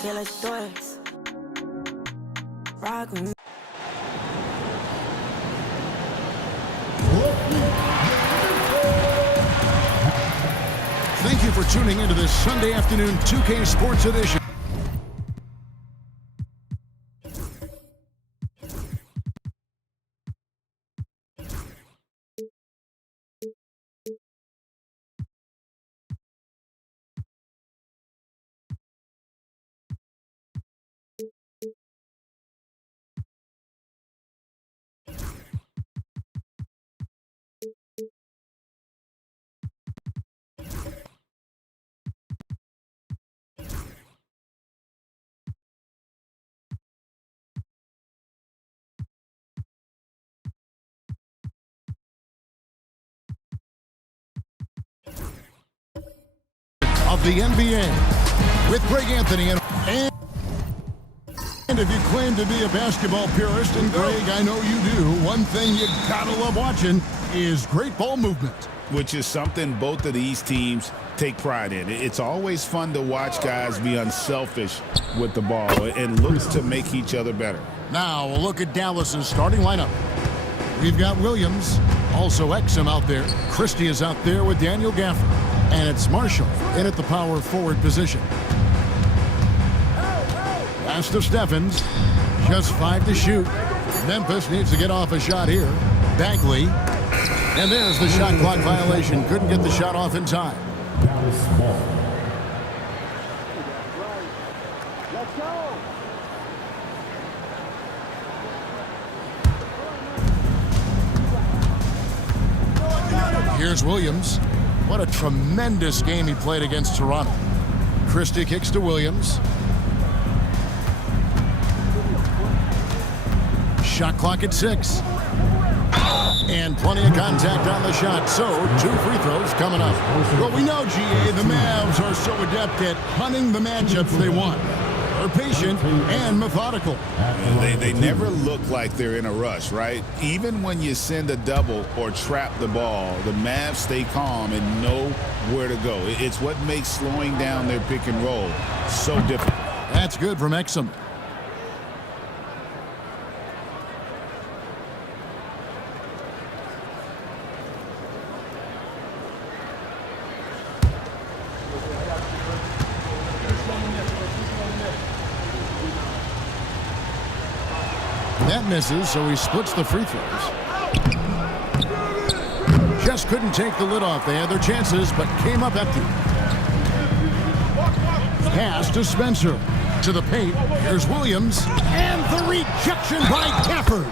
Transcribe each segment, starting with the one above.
Okay, let's do it. Rock with me. Thank you for tuning into this Sunday afternoon 2K Sports Edition. Of the NBA with Greg Anthony and if you claim to be a basketball purist, and Greg, I know you do, one thing you gotta love watching is great ball movement. Which is something both of these teams take pride in. It's always fun to watch guys be unselfish with the ball and look to make each other better. Now a look at Dallas's starting lineup. We've got Williams, also Exum out there. Christie is out there with Daniel Gafford. And it's Marshall in at the power forward position. Pass to Stephens. Just 5 to shoot. Memphis needs to get off a shot here. Bagley. And there's the shot clock violation. Couldn't get the shot off in time. Let's go. Here's Williams. What a tremendous game he played against Toronto. Christie kicks to Williams. Shot clock at 6. And plenty of contact on the shot. So, 2 free throws coming up. Well, we know, GA, the Mavs are so adept at hunting the matchups they want. They're patient and methodical. They never look like they're in a rush, right? Even when you send a double or trap the ball, the Mavs stay calm and know where to go. It's what makes slowing down their pick and roll so difficult. That's good from Exum. That misses, so he splits the free throws. Just couldn't take the lid off. They had their chances, but came up empty. Pass to Spencer. To the paint. Here's Williams. And the rejection by Gafford.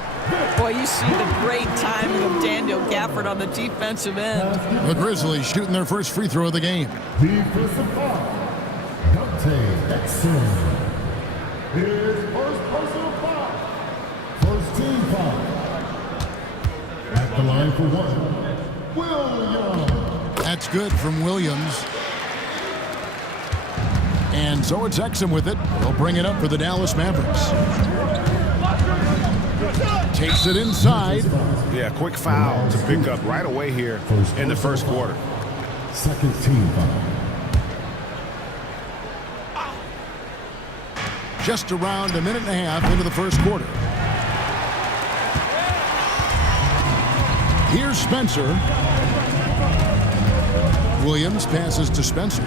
Boy, you see the great timing of Daniel Gafford on the defensive end. The Grizzlies shooting their first free throw of the game. Defensive foul. His first personal foul. First team foul. At the line for 1. Williams. That's good from Williams. And so it's Exum with it. He'll bring it up for the Dallas Mavericks. Takes it inside. Yeah, quick foul to pick up right away here in the first quarter. Second team foul. Just around a minute and a half into the first quarter. Here's Spencer. Williams passes to Spencer.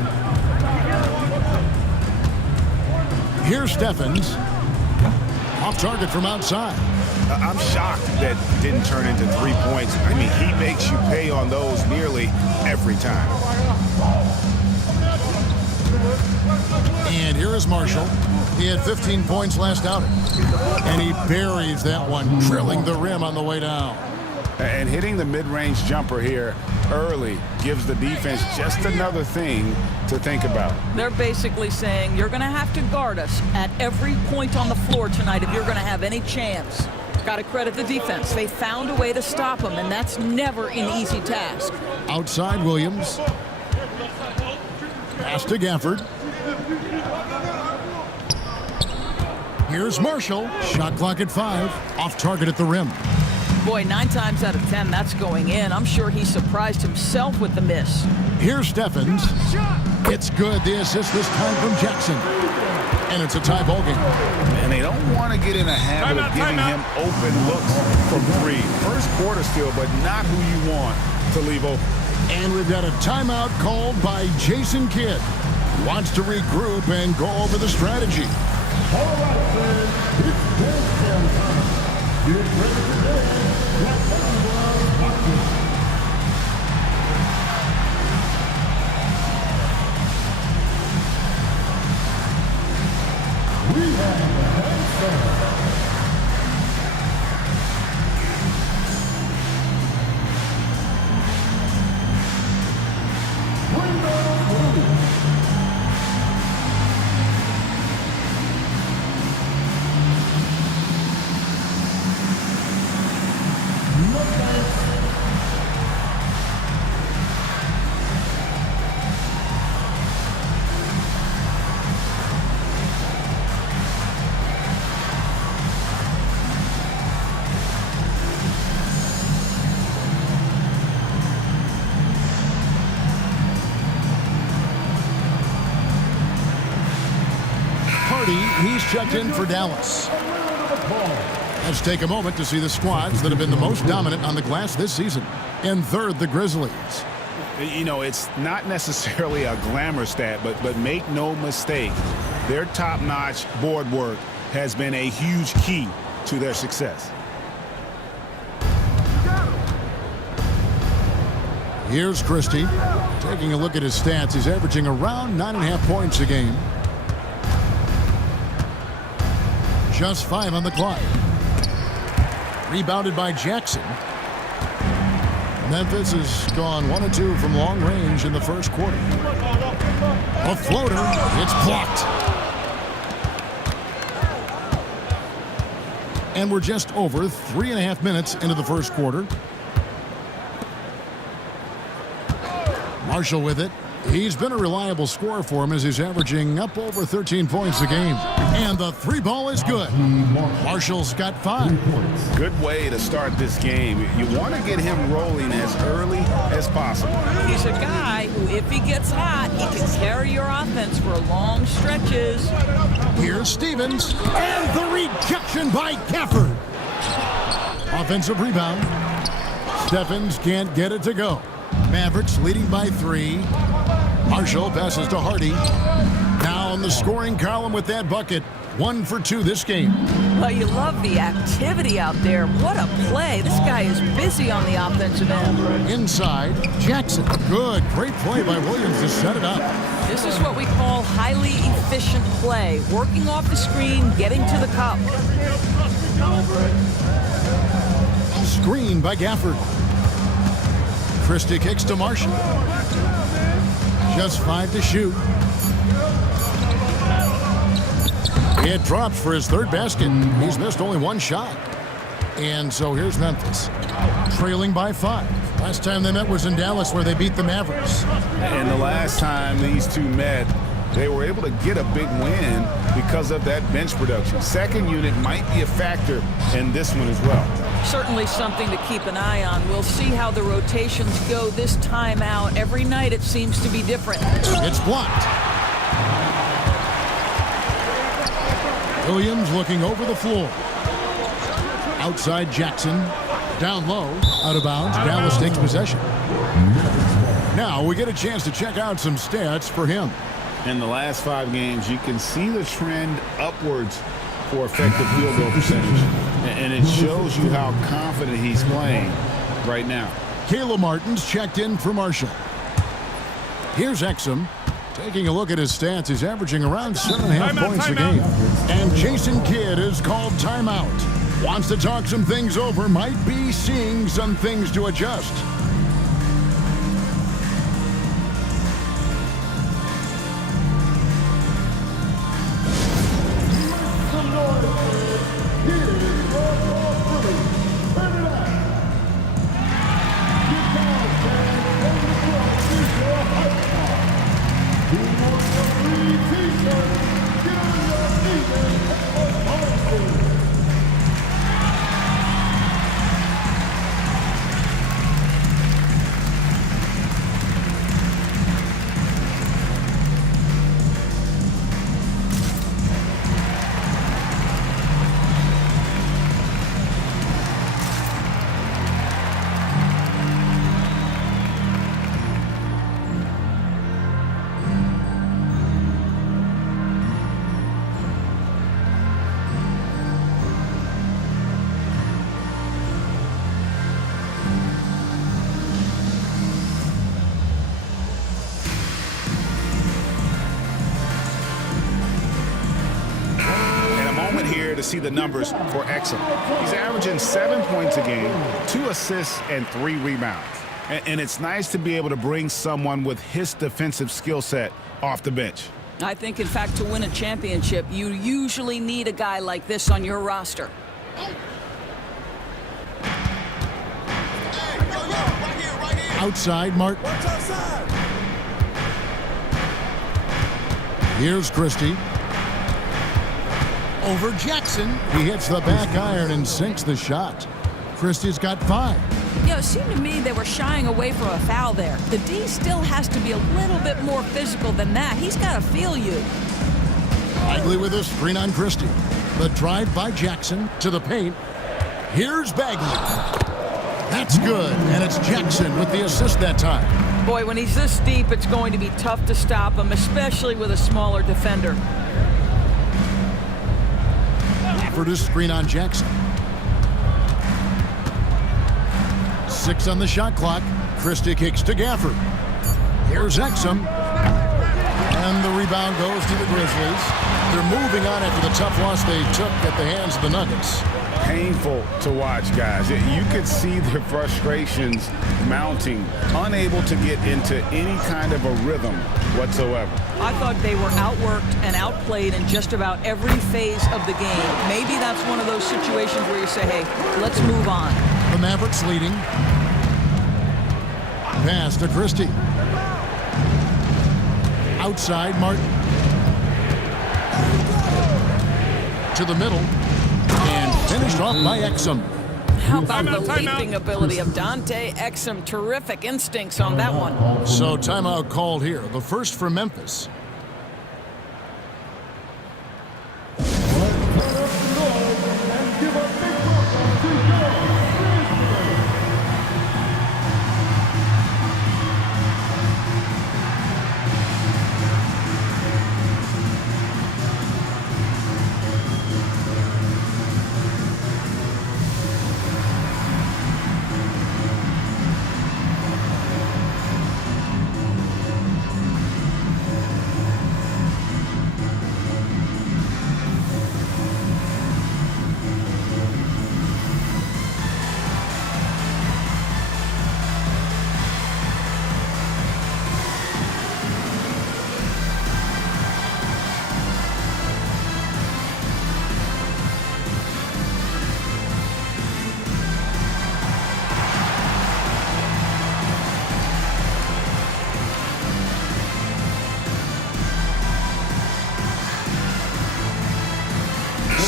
Here's Stephens. Off target from outside. I'm shocked that didn't turn into 3 points. I mean, he makes you pay on those nearly every time. And here is Marshall. He had 15 points last outing. And he buries that one, drilling the rim on the way down. And hitting the mid-range jumper here early gives the defense just another thing to think about. They're basically saying you're going to have to guard us at every point on the floor tonight if you're going to have any chance. Got to credit the defense. They found a way to stop them, and that's never an easy task. Outside Williams. Pass to Gafford. Here's Marshall. Shot clock at 5. Off target at the rim. Boy, 9 times out of 10, that's going in. I'm sure he surprised himself with the miss. Here's Stephens. It's good. The assist this time from Jackson. And it's a tie ball game. And they don't want to get in a habit of giving him open looks from three. First quarter still, but not who you want to leave open. And we've got a timeout called by Jason Kidd. He wants to regroup and go over the strategy. All right, fans, it's game time. Get ready to dance like everyone's watching. We have the handstand. He's checked in for Dallas. Let's take a moment to see the squads that have been the most dominant on the glass this season. In third, the Grizzlies. You know, it's not necessarily a glamour stat, but make no mistake, their top-notch board work has been a huge key to their success. Here's Christie. Taking a look at his stats, he's averaging around 9.5 points a game. Just 5 on the clock. Rebounded by Jackson. Memphis has gone 1 of 2 from long range in the first quarter. A floater. It's blocked. And we're just over 3.5 minutes into the first quarter. Marshall with it. He's been a reliable scorer for him as he's averaging up over 13 points a game. And the three ball is good. Marshall's got 5. Good way to start this game. You want to get him rolling as early as possible. He's a guy who, if he gets hot, he can carry your offense for long stretches. Here's Stevens. And the rejection by Gafford. Offensive rebound. Stephens can't get it to go. Mavericks leading by 3. Marshall passes to Hardy. Now on the scoring column with that bucket. 1 for 2 this game. Well, you love the activity out there. What a play. This guy is busy on the offensive end. Inside, Jackson. Good. Great play by Williams to set it up. This is what we call highly efficient play. Working off the screen, getting to the cup. Screen by Gafford. Christie kicks to Marshall. Just 5 to shoot. It drops for his third basket. He's missed only 1 shot. And so here's Memphis, trailing by 5. Last time they met was in Dallas, where they beat the Mavericks. And the last time these two met, they were able to get a big win because of that bench production. Second unit might be a factor in this one as well. Certainly something to keep an eye on. We'll see how the rotations go this time out. Every night it seems to be different. It's blocked. Williams looking over the floor. Outside Jackson. Down low. Out of bounds. Dallas takes possession. Now we get a chance to check out some stats for him. In the last 5 games, you can see the trend upwards for effective field goal percentage. And it shows you how confident he's playing right now. Caleb Martin's checked in for Marshall. Here's Exum. Taking a look at his stats, he's averaging around 7.5 points a game. And Jason Kidd is called timeout. Wants to talk some things over, might be seeing some things to adjust. to see the numbers for Exum. He's averaging 7 points a game, 2 assists, and 3 rebounds. And it's nice to be able to bring someone with his defensive skill set off the bench. I think, in fact, to win a championship, you usually need a guy like this on your roster. Outside, Martin. Here's Christie. Over Jackson. He hits the back iron and sinks the shot. Christie's got 5. You know, it seemed to me they were shying away from a foul there. The D still has to be a little bit more physical than that. He's got to feel you. Bagley with a screen on Christie. The drive by Jackson to the paint. Here's Bagley. That's good, and it's Jackson with the assist that time. Boy, when he's this deep, it's going to be tough to stop him, especially with a smaller defender. For the screen on Jackson. 6 on the shot clock. Christie kicks to Gafford. Here's Exum. And the rebound goes to the Grizzlies. They're moving on after the tough loss they took at the hands of the Nuggets. Painful to watch, guys. You could see their frustrations mounting, unable to get into any kind of a rhythm whatsoever. I thought they were outworked and outplayed in just about every phase of the game. Maybe that's one of those situations where you say, hey, let's move on. The Mavericks leading. Pass to Christie. Outside, Martin. To the middle. And finished off by Exum. How about the leaping ability of Dante Exum? Terrific instincts on that one. So timeout called here. The first for Memphis.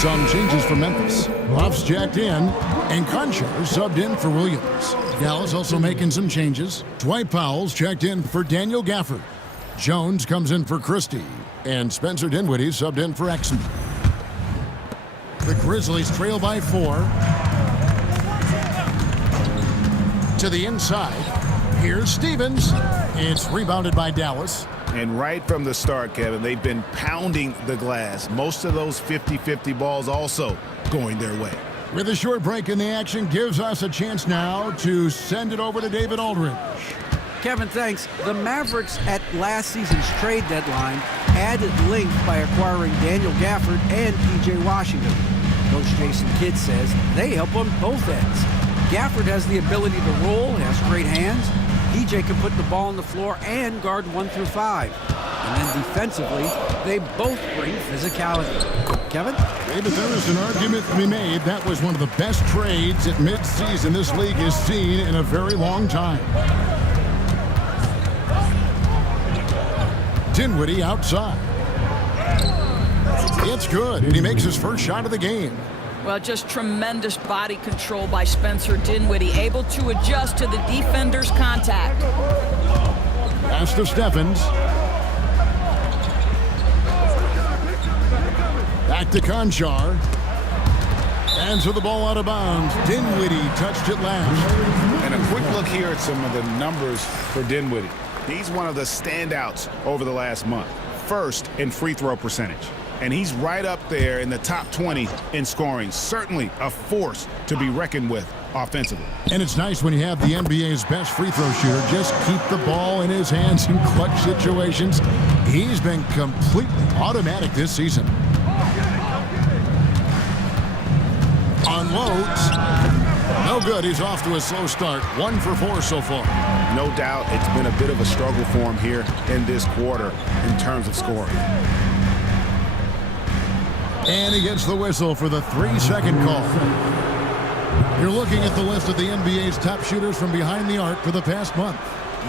Some changes for Memphis. Ruff's jacked in, and Conchar subbed in for Williams. Dallas also making some changes. Dwight Powell's checked in for Daniel Gafford. Jones comes in for Christie, and Spencer Dinwiddie subbed in for Exum. The Grizzlies trail by 4. To the inside. Here's Stevens. It's rebounded by Dallas. And right from the start, Kevin, they've been pounding the glass. Most of those 50-50 balls also going their way. With a short break in the action, gives us a chance now to send it over to David Aldridge. Kevin, thanks. The Mavericks at last season's trade deadline added length by acquiring Daniel Gafford and P.J. Washington. Coach Jason Kidd says they help on both ends. Gafford has the ability to roll, has great hands. PJ can put the ball on the floor and guard 1 through 5. And then defensively, they both bring physicality. Kevin? David, there is an argument to be made. That was one of the best trades at midseason this league has seen in a very long time. Dinwiddie outside. It's good, and he makes his first shot of the game. Well, just tremendous body control by Spencer Dinwiddie, able to adjust to the defender's contact. Pass to Stephens. Back to Conchar. Hands the ball out of bounds. Dinwiddie touched it last. And a quick look here at some of the numbers for Dinwiddie. He's one of the standouts over the last month. First in free throw percentage. And he's right up there in the top 20 in scoring. Certainly a force to be reckoned with offensively. And it's nice when you have the NBA's best free throw shooter just keep the ball in his hands in clutch situations. He's been completely automatic this season. Unloads. No good. He's off to a slow start. 1 for 4 so far. No doubt it's been a bit of a struggle for him here in this quarter in terms of scoring. And he gets the whistle for the 3-second call. You're looking at the list of the NBA's top shooters from behind the arc for the past month.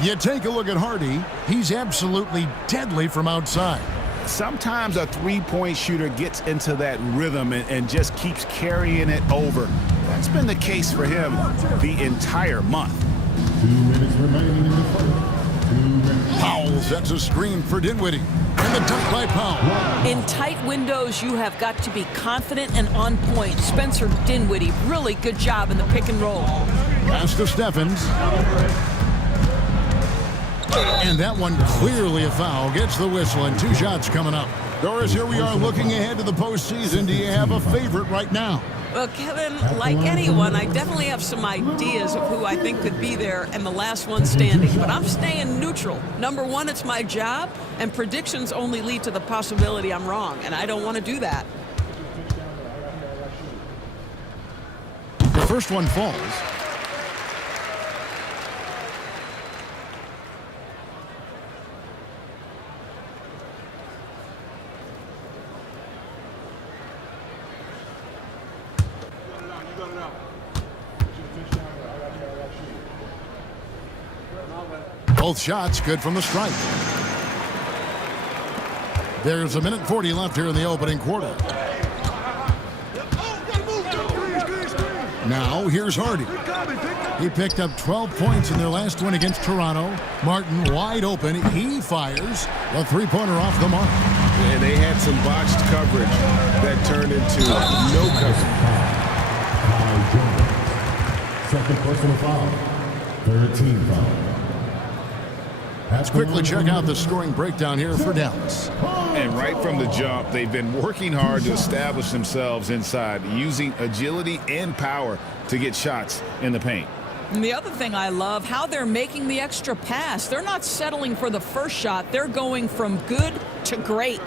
You take a look at Hardy. He's absolutely deadly from outside. Sometimes a three-point shooter gets into that rhythm and just keeps carrying it over. That's been the case for him the entire month. 2 minutes remaining in the first. 2 minutes. Powell sets a screen for Dinwiddie. And the dunk by Powell. In tight windows, you have got to be confident and on point. Spencer Dinwiddie, really good job in the pick and roll. Pass to Stephens. And that one clearly a foul. Gets the whistle and 2 shots coming up. Doris, here we are looking ahead to the postseason. Do you have a favorite right now? Well, Kevin, like anyone, I definitely have some ideas of who I think could be there and the last one standing. But I'm staying neutral. Number one, it's my job, and predictions only lead to the possibility I'm wrong, and I don't want to do that. The first one falls. Both shots good from the stripe. There's 1:40 left here in the opening quarter. Now here's Hardy. He picked up 12 points in their last win against Toronto. Martin wide open. He fires a three-pointer off the mark. And they had some botched coverage that turned into no coverage. Second personal foul. 13 foul. Let's quickly check out the scoring breakdown here for Dallas. And right from the jump, they've been working hard to establish themselves inside, using agility and power to get shots in the paint. And the other thing I love, how they're making the extra pass. They're not settling for the first shot. They're going from good to great.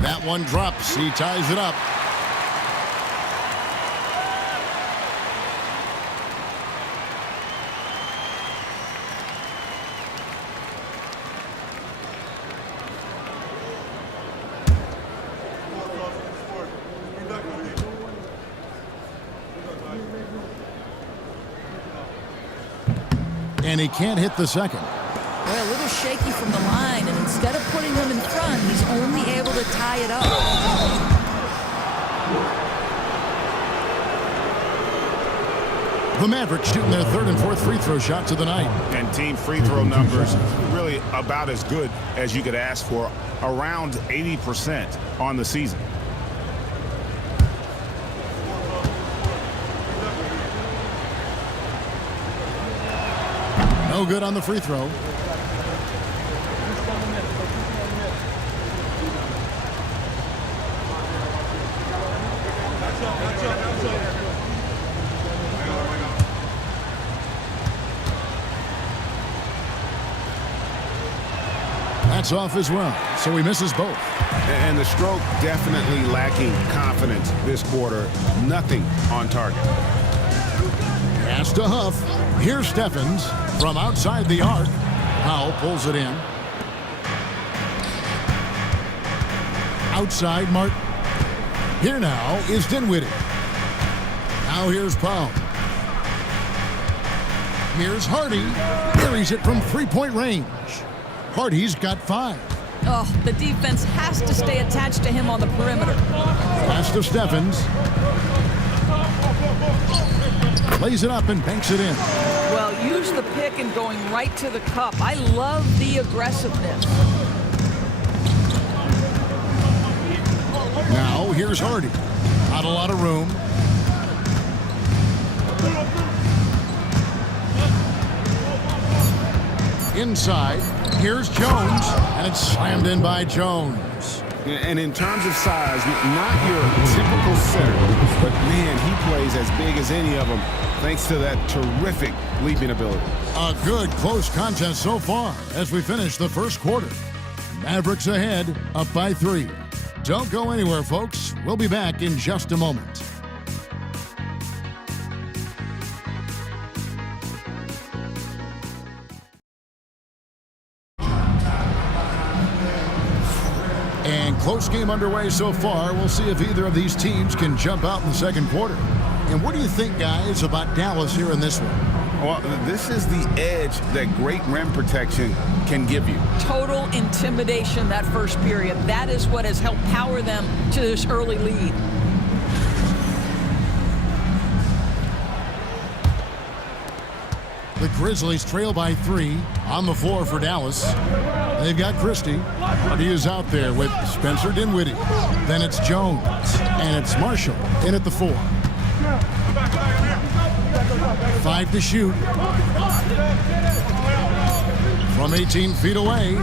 That one drops. He ties it up. And he can't hit the second. Well, a little shaky from the line, and instead of putting them in front, he's only able to tie it up. The Mavericks shooting their third and fourth free throw shots of the night. And team free throw numbers really about as good as you could ask for, around 80% on the season. No good on the free throw. That's off as well, so he misses both. And the stroke definitely lacking confidence this quarter. Nothing on target. Has to Huff. Here's Stephens from outside the arc. Powell pulls it in. Outside Martin. Here now is Dinwiddie. Now here's Powell. Here's Hardy. Carries it from three-point range. Hardy's got 5. Oh, the defense has to stay attached to him on the perimeter. Pass to Stephens. Lays it up and banks it in. Well, use the pick and going right to the cup. I love the aggressiveness. Now here's Hardy. Not a lot of room. Inside, here's Jones, and it's slammed in by Jones. And in terms of size, not your typical center, but man, he plays as big as any of them thanks to that terrific leaping ability. A good close contest so far as we finish the first quarter. Mavericks ahead, up by 3. Don't go anywhere, folks. We'll be back in just a moment. And close game underway so far. We'll see if either of these teams can jump out in the second quarter. And what do you think, guys, about Dallas here in this one? Well, this is the edge that great rim protection can give you. Total intimidation that first period. That is what has helped power them to this early lead. The Grizzlies trail by 3 on the floor for Dallas. They've got Christie. He is out there with Spencer Dinwiddie. Then it's Jones. And it's Marshall in at the 4. 5 to shoot. From 18 feet away,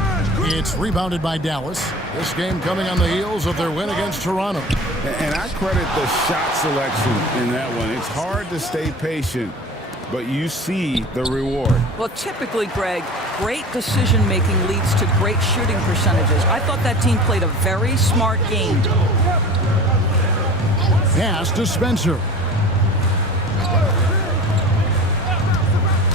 it's rebounded by Dallas. This game coming on the heels of their win against Toronto. And I credit the shot selection in that one. It's hard to stay patient, but you see the reward. Well, typically, Greg, great decision-making leads to great shooting percentages. I thought that team played a very smart game. Pass to Spencer.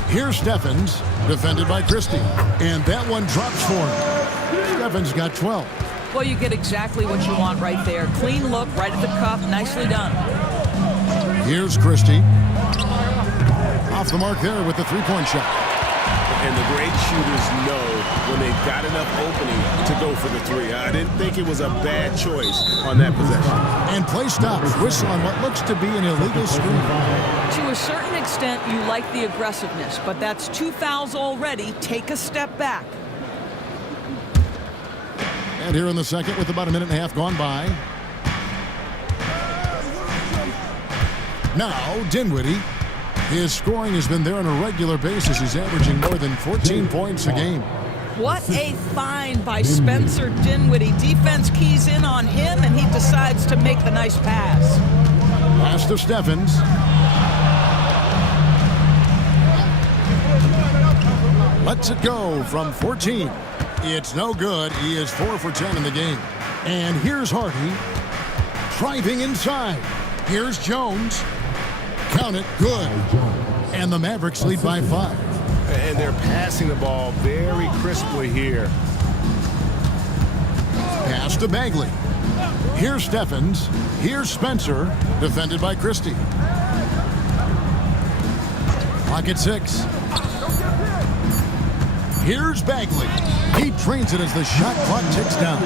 Here's Steffens, defended by Christie. And that one drops for him. Steffens got 12. Well, you get exactly what you want right there. Clean look, right at the cup, nicely done. Here's Christie. Off the mark there with the three-point shot. And the great shooters know when they've got enough opening to go for the 3. I didn't think it was a bad choice on that possession. And play stops. Whistle on what looks to be an illegal screen. To a certain extent, you like the aggressiveness, but that's 2 fouls already. Take a step back. And here in the second with about a minute and a half gone by. Now, Dinwiddie. His scoring has been there on a regular basis. He's averaging more than 14 points a game. What a find by Spencer Dinwiddie. Defense keys in on him, and he decides to make the nice pass. Pass to Steffens. Lets it go from 14. It's no good. He is 4 for 10 in the game. And here's Hardy. Driving inside. Here's Jones. Count it, good. And the Mavericks lead by 5. And they're passing the ball very crisply here. Pass to Bagley. Here's Steffens. Here's Spencer, defended by Christie. Clock at 6. Here's Bagley. He trains it as the shot clock ticks down.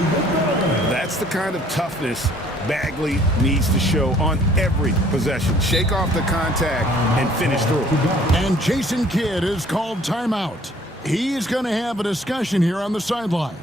That's the kind of toughness Bagley needs to show on every possession. Shake off the contact and finish through. And Jason Kidd is called timeout. He's going to have a discussion here on the sideline.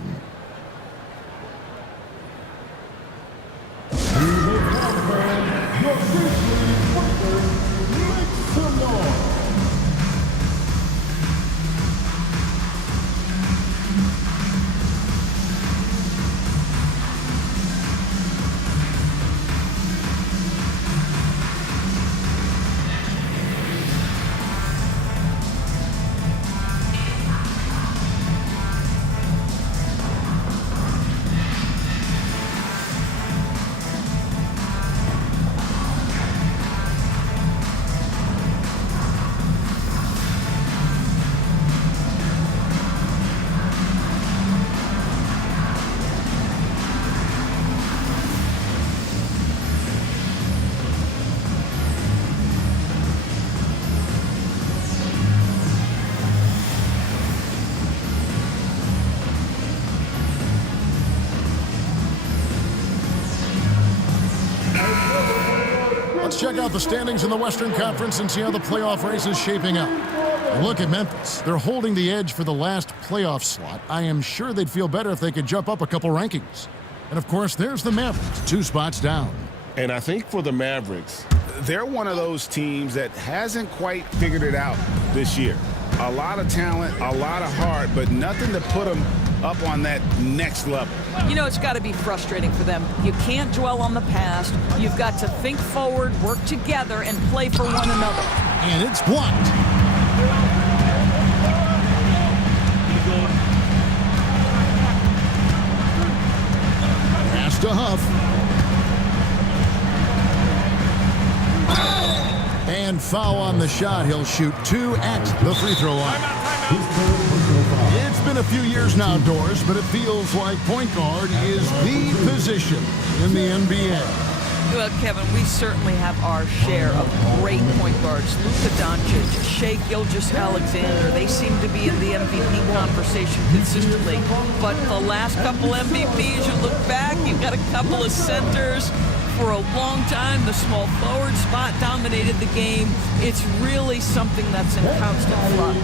Let's check out the standings in the Western Conference and see how the playoff race is shaping up. Look at Memphis. They're holding the edge for the last playoff slot. I am sure they'd feel better if they could jump up a couple rankings. And, of course, there's the Mavericks, 2 spots down. And I think for the Mavericks, They're one of those teams that hasn't quite figured it out this year. A lot of talent, a lot of heart, but nothing to put them up on that next level. You know, it's got to be frustrating for them. You can't dwell on the past. You've got to think forward, work together, and play for one another. And it's blocked. And foul on the shot. He'll shoot 2 at the free throw line. It's been a few years now, Doris, but it feels like point guard is the position in the NBA. Well, Kevin, we certainly have our share of great point guards. Luka Doncic, Shai Gilgeous-Alexander, they seem to be in the MVP conversation consistently. But the last couple MVPs, you look back, you've got a couple of centers. For a long time, the small forward spot dominated the game. It's really something that's in constant flux.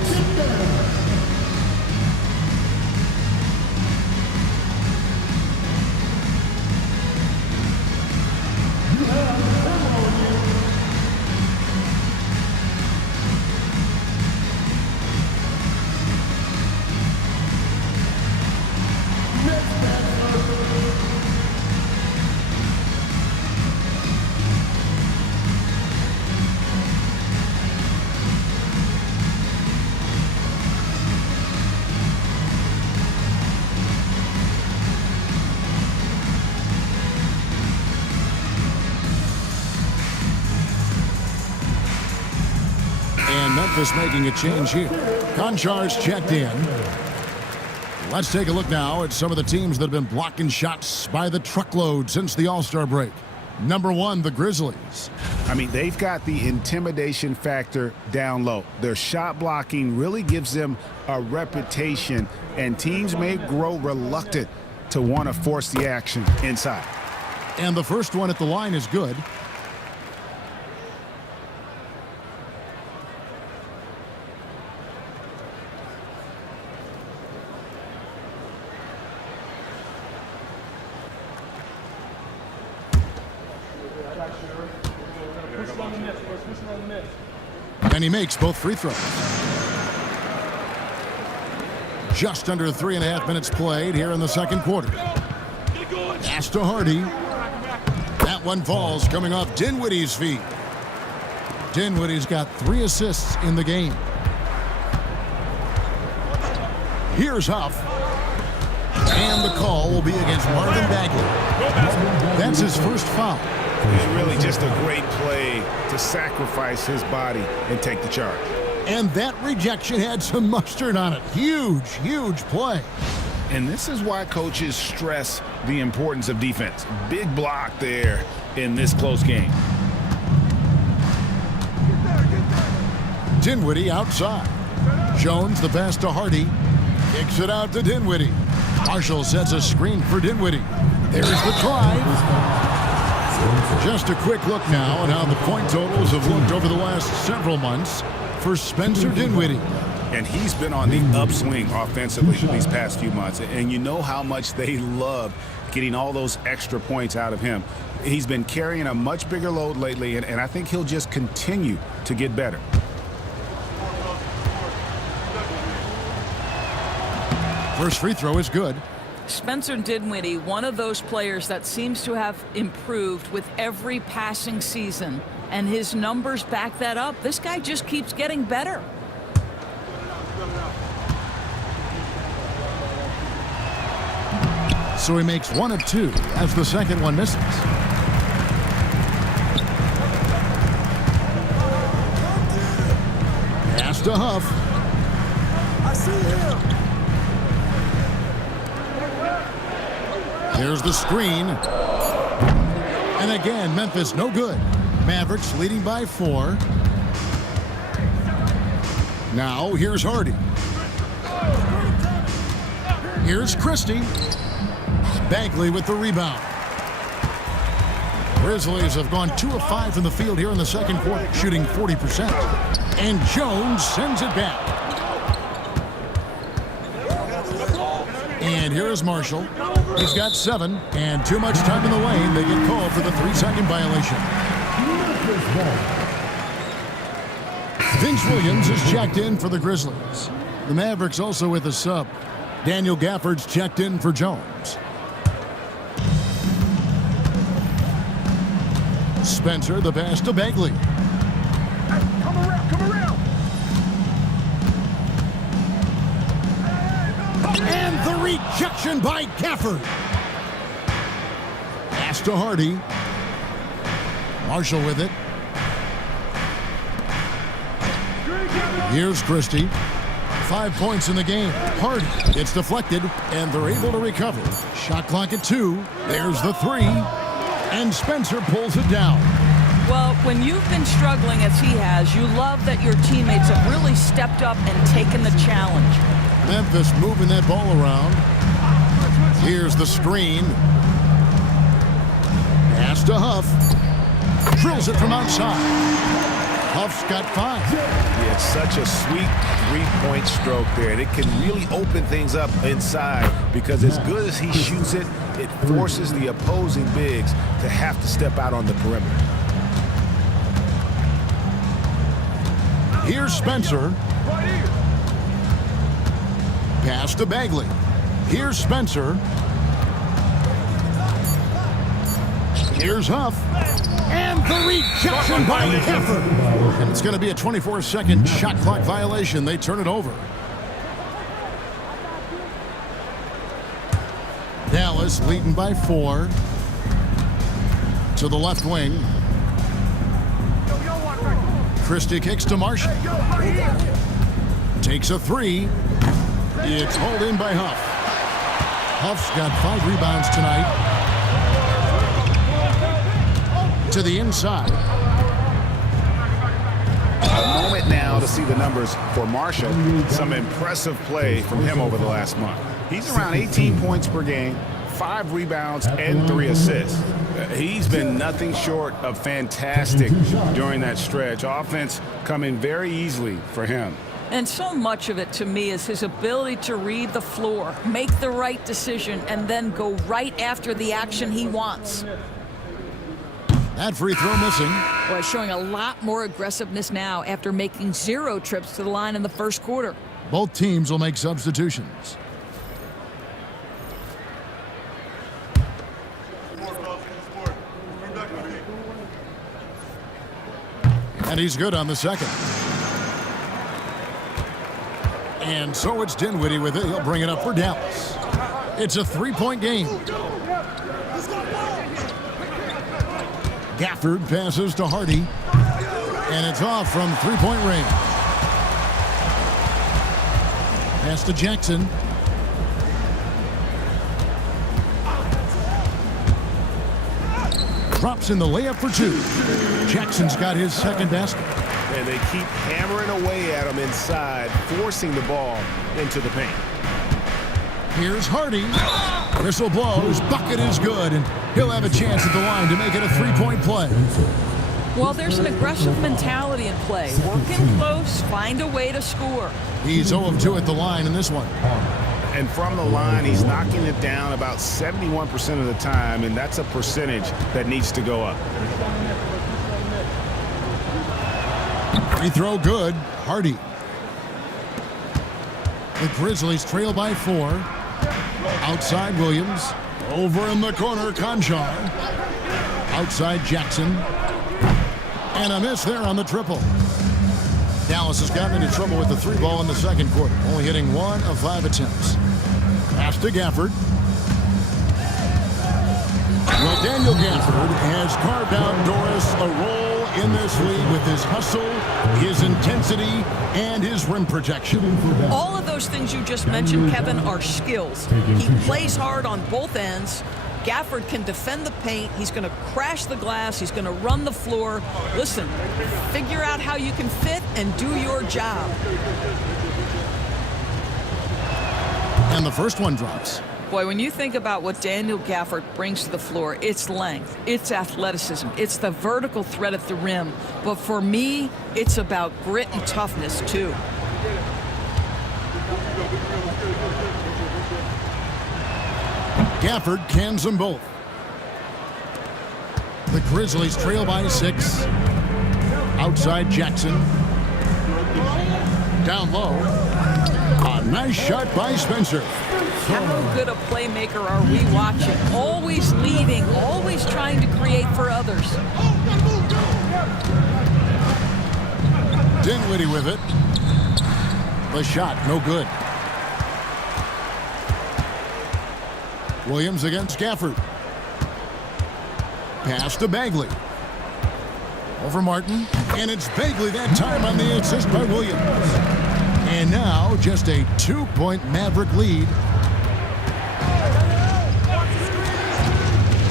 And Memphis making a change here. Konchar's checked in. Let's take a look now at some of the teams that have been blocking shots by the truckload since the All-Star break. Number 1, the Grizzlies. I mean, they've got the intimidation factor down low. Their shot blocking really gives them a reputation, and teams may grow reluctant to want to force the action inside. And the first one at the line is good. And he makes both free throws. Just under 3.5 minutes played here in the second quarter. Pass to Hardy. That one falls coming off Dinwiddie's feet. Dinwiddie's got 3 assists in the game. Here's Huff. And the call will be against Marvin Bagley. That's his first foul. It's really just a great play to sacrifice his body and take the charge. And that rejection had some mustard on it. Huge, huge play. And this is why coaches stress the importance of defense. Big block there in this close game. Dinwiddie outside. Jones the pass to Hardy. Kicks it out to Dinwiddie. Marshall sets a screen for Dinwiddie. There's the drive. Just a quick look now at how the point totals have looked over the last several months for Spencer Dinwiddie. And he's been on the upswing offensively these past few months. And you know how much they love getting all those extra points out of him. He's been carrying a much bigger load lately, and I think he'll just continue to get better. First free throw is good. Spencer Dinwiddie, one of those players that seems to have improved with every passing season, and his numbers back that up. This guy just keeps getting better. So he makes 1 of 2 as the second one misses. Pass to Huff. I see him. Here's the screen. And again, Memphis no good. Mavericks leading by 4. Now here's Hardy. Here's Christie. Bagley with the rebound. Grizzlies have gone 2 of 5 from the field here in the second quarter, shooting 40%. And Jones sends it back. And here is Marshall. He's got 7, and too much time in the lane. They get called for the 3-second violation. Vince Williams is checked in for the Grizzlies. The Mavericks also with a sub. Daniel Gafford's checked in for Jones. Spencer the pass to Bagley. Come around. And the rejection by Gafford. Pass to Hardy. Marshall with it. Here's Christie. 5 points in the game. Hardy. It's deflected, and they're able to recover. Shot clock at 2. There's the 3. And Spencer pulls it down. Well, when you've been struggling as he has, you love that your teammates have really stepped up and taken the challenge. Memphis moving that ball around. Here's the screen. Pass to Huff. Drills it from outside. Huff's got 5. Yeah, it's such a sweet three-point stroke there, and it can really open things up inside because as good as he shoots it, it forces the opposing bigs to have to step out on the perimeter. Here's Spencer. Pass to Bagley. Here's Spencer. Here's Huff. And the rejection by Gafford. And it's going to be a 24-second shot clock violation. They turn it over. Dallas leading by 4. To the left wing. Christie kicks to Marshall. Takes a 3. It's hauled in by Huff. Huff's got 5 rebounds tonight. To the inside. A moment now to see the numbers for Marshall. Some impressive play from him over the last month. He's around 18 points per game, 5 rebounds, and 3 assists. He's been nothing short of fantastic during that stretch. Offense coming very easily for him. And so much of it, to me, is his ability to read the floor, make the right decision, and then go right after the action he wants. That free throw missing. Boy, showing a lot more aggressiveness now after making 0 trips to the line in the first quarter. Both teams will make substitutions. And he's good on the second. And so it's Dinwiddie with it. He'll bring it up for Dallas. It's a 3-point game. Gafford passes to Hardy. And it's off from 3-point range. Pass to Jackson. Drops in the layup for 2. Jackson's got his second basket. And they keep hammering away at him inside, forcing the ball into the paint. Here's Hardy. Whistle blows. Bucket is good. And he'll have a chance at the line to make it a 3-point play. Well, there's an aggressive mentality in play. Working close, find a way to score. He's 0 of 2 at the line in this one. And from the line, he's knocking it down about 71% of the time, and that's a percentage that needs to go up. Free throw good. Hardy. The Grizzlies trail by 4. Outside Williams. Over in the corner, Conchar. Outside Jackson. And a miss there on the triple. Dallas has gotten into trouble with the 3 ball in the second quarter, only hitting 1 of 5 attempts. Pass to Gafford. Well, Daniel Gafford has carved out Doris a role in this league with his hustle, his intensity, and his rim protection. All of those things you just mentioned, Kevin, are skills. He plays hard on both ends. Gafford can defend the paint. He's going to crash the glass. He's going to run the floor. Listen, figure out how you can fit and do your job. And the first one drops. Boy, when you think about what Daniel Gafford brings to the floor, it's length, it's athleticism, it's the vertical threat at the rim. But for me, it's about grit and toughness, too. Gafford cans them both. The Grizzlies trail by 6. Outside Jackson. Down low. A nice shot by Spencer. How good a playmaker are we watching? Always leading, always trying to create for others. Dinwiddie with it. The shot, no good. Williams against Gafford. Pass to Bagley. Over Martin, and it's Bagley that time on the assist by Williams. And now just a 2-point Maverick lead.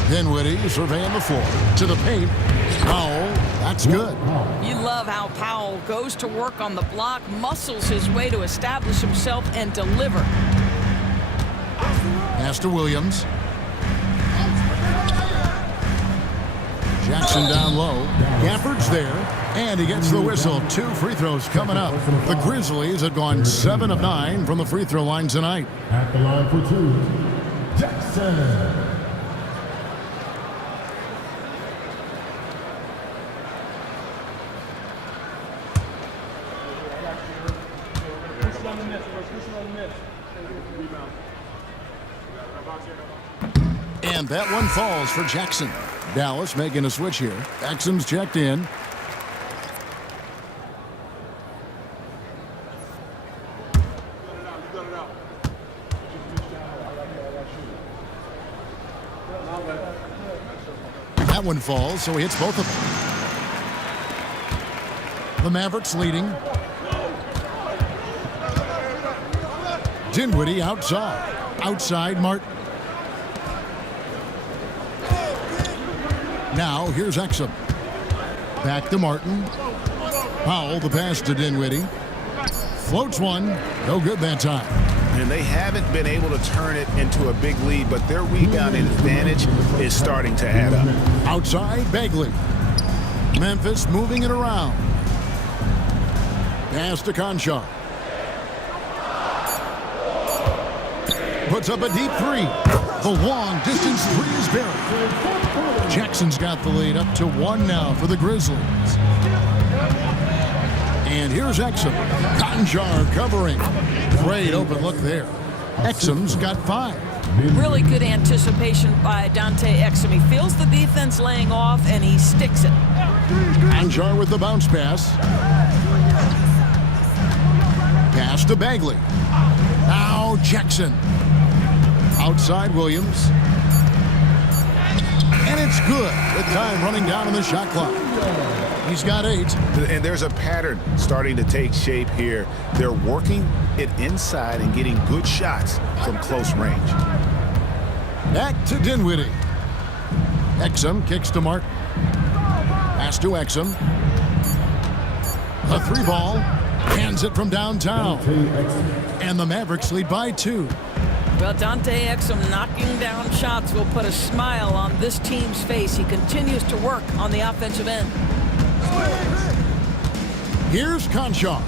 Dinwiddie surveying the floor to the paint. Powell, that's good. You love how Powell goes to work on the block, muscles his way to establish himself and deliver. Pass to Williams. Jackson down low. Gafford's there, and he gets the whistle. 2 free throws coming up. The Grizzlies have gone 7 of 9 from the free throw line tonight. At the line for 2, Jackson. And that one falls for Jackson. Dallas making a switch here. Exum's checked in. That one falls, so he hits both of them. The Mavericks leading. Dinwiddie outside. Outside Martin. Now here's Exum. Back to Martin. Powell, the pass to Dinwiddie. Floats one. No good that time. And they haven't been able to turn it into a big lead, but their rebounding advantage is starting to add up. Outside, Bagley. Memphis moving it around. Pass to Conchar. Puts up a deep 3. The long distance 3 is buried. Jackson's got the lead up to 1 now for the Grizzlies. And here's Exum. Conchar covering. Great open look there. Exum's got 5. Really good anticipation by Dante Exum. He feels the defense laying off, and he sticks it. Conchar with the bounce pass. Pass to Bagley. Now Jackson. Outside Williams. And it's good with time running down on the shot clock. He's got 8. And there's a pattern starting to take shape here. They're working it inside and getting good shots from close range. Back to Dinwiddie. Exum kicks to Martin. Pass to Exum. A 3 ball. Hands it from downtown. And the Mavericks lead by 2. Well, Dante Exum knocking down shots will put a smile on this team's face. He continues to work on the offensive end. Here's Conchar.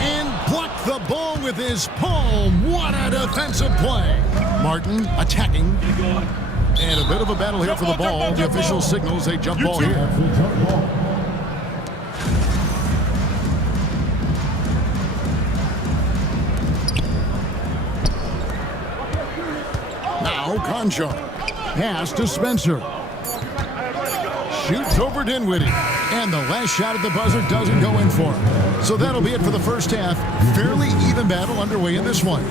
And blocked the ball with his palm. What a defensive play. Martin attacking. And a bit of a battle here for the ball. The official signals a jump ball here. Now Conchar. Pass to Spencer. Shoots over Dinwiddie. And the last shot at the buzzer doesn't go in for him. So that'll be it for the first half. Fairly even battle underway in this one.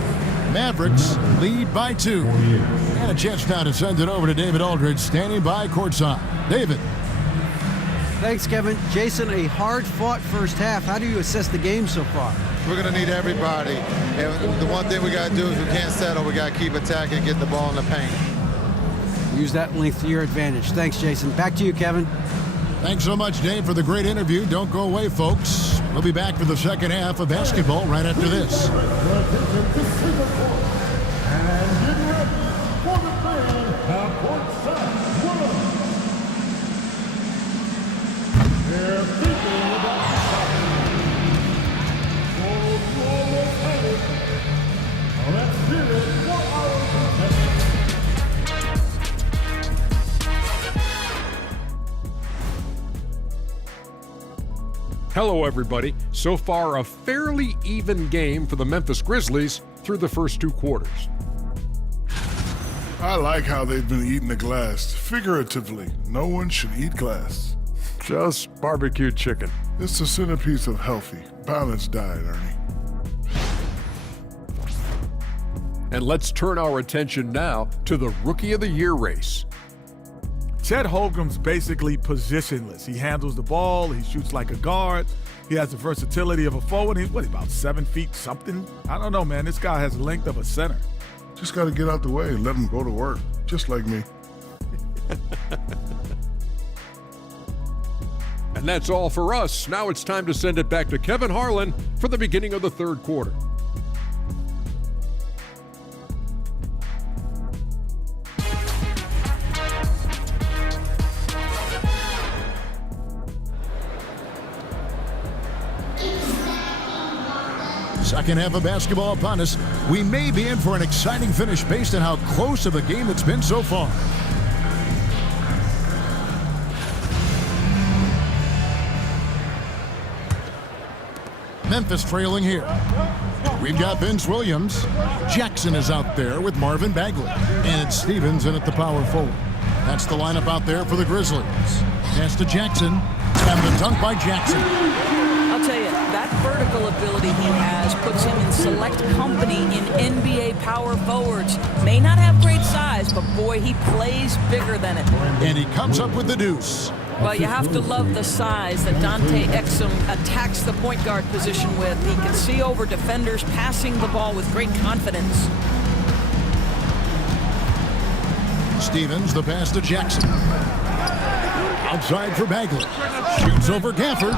Mavericks lead by 2. And a chance now to send it over to David Aldridge, standing by courtside. David. Thanks, Kevin. Jason, a hard-fought first half. How do you assess the game so far? We're going to need everybody. And the one thing we got to do is we can't settle. We got to keep attacking and get the ball in the paint. Use that length to your advantage. Thanks, Jason. Back to you, Kevin. Thanks so much, Dave, for the great interview. Don't go away, folks. We'll be back for the second half of basketball right after this. Hello, everybody. So far, a fairly even game for the Memphis Grizzlies through the first 2 quarters. I like how they've been eating the glass. Figuratively, no one should eat glass. Just barbecued chicken. It's the centerpiece of healthy, balanced diet, Ernie. And let's turn our attention now to the Rookie of the Year race. Chet Holmgren's basically positionless. He handles the ball. He shoots like a guard. He has the versatility of a forward. He's about 7 feet something? I don't know, man. This guy has the length of a center. Just got to get out the way and let him go to work, just like me. And that's all for us. Now it's time to send it back to Kevin Harlan for the beginning of the third quarter. Second half of basketball upon us. We may be in for an exciting finish based on how close of a game it's been so far. Memphis trailing here. We've got Vince Williams. Jackson is out there with Marvin Bagley. And Stevens in at the power forward. That's the lineup out there for the Grizzlies. Pass to Jackson. And the dunk by Jackson. I'll tell you, that vertical ability he has puts him in select company in NBA power forwards. May not have great size, but boy, he plays bigger than it. And he comes up with the deuce. Well, you have to love the size that Dante Exum attacks the point guard position with. He can see over defenders, passing the ball with great confidence. Stevens, the pass to Jackson. Outside for Bagley. Shoots over Gafford.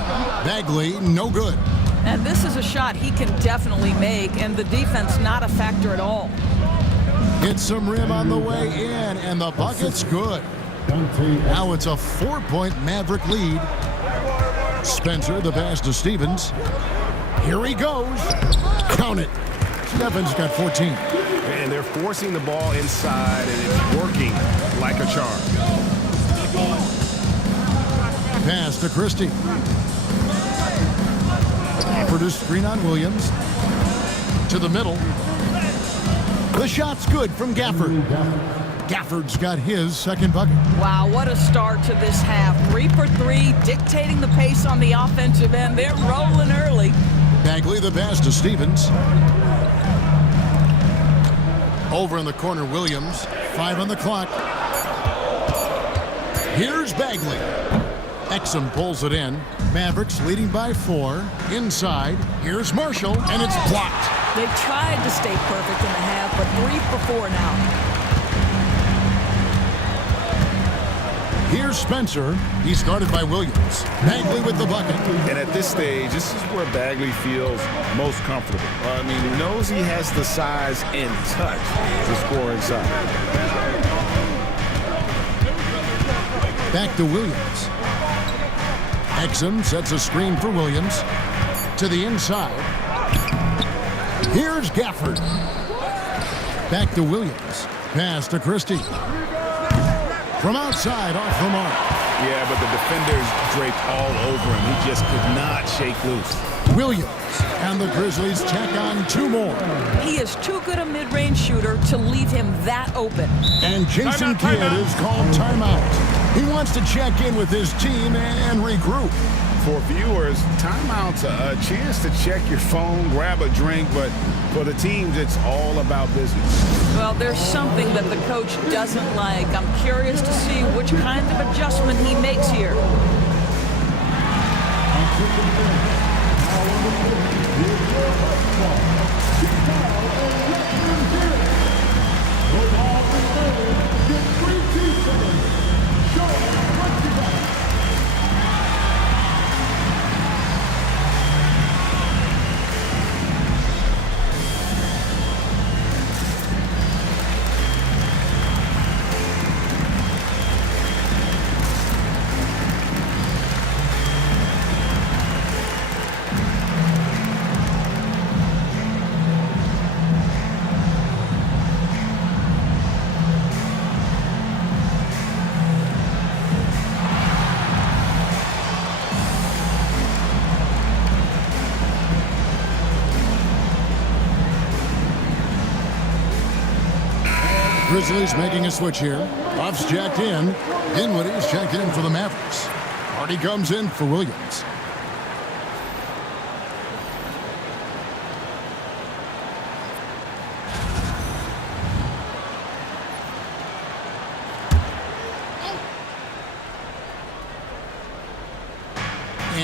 Bagley, no good. And this is a shot he can definitely make, and the defense not a factor at all. Hits some rim on the way in, and the bucket's good. Now it's a 4-point Maverick lead. Spencer, the pass to Stevens. Here he goes. Count it. Stevens got 14. And they're forcing the ball inside, and it's working like a charm. Pass to Christie. Offered a screen on Williams. To the middle. The shot's good from Gafford. Gafford's got his second bucket. Wow, what a start to this half. 3 for 3, dictating the pace on the offensive end. They're rolling early. Bagley, the pass to Stevens. Over in the corner, Williams. 5 on the clock. Here's Bagley. Exum pulls it in. Mavericks leading by 4. Inside. Here's Marshall, and it's blocked. They tried to stay perfect in the half, but 3 for 4 now. Here's Spencer. He's guarded by Williams. Bagley with the bucket. And at this stage, this is where Bagley feels most comfortable. I mean, he knows he has the size and touch to score inside. Back to Williams. Exum sets a screen for Williams. To the inside. Here's Gafford. Back to Williams. Pass to Christie. From outside, off the mark. Yeah, but the defenders draped all over him. He just could not shake loose. Williams and the Grizzlies tack on 2 more. He is too good a mid-range shooter to leave him that open. And Jason Kidd is called timeout. He wants to check in with his team and regroup. For viewers, timeout's a chance to check your phone, grab a drink, but for the teams, it's all about business. Well, there's something that the coach doesn't like. I'm curious to see which kind of adjustment he makes here. Grizzlies making a switch here. Buff's checked in. Dinwiddie's checked in for the Mavericks. Hardy comes in for Williams.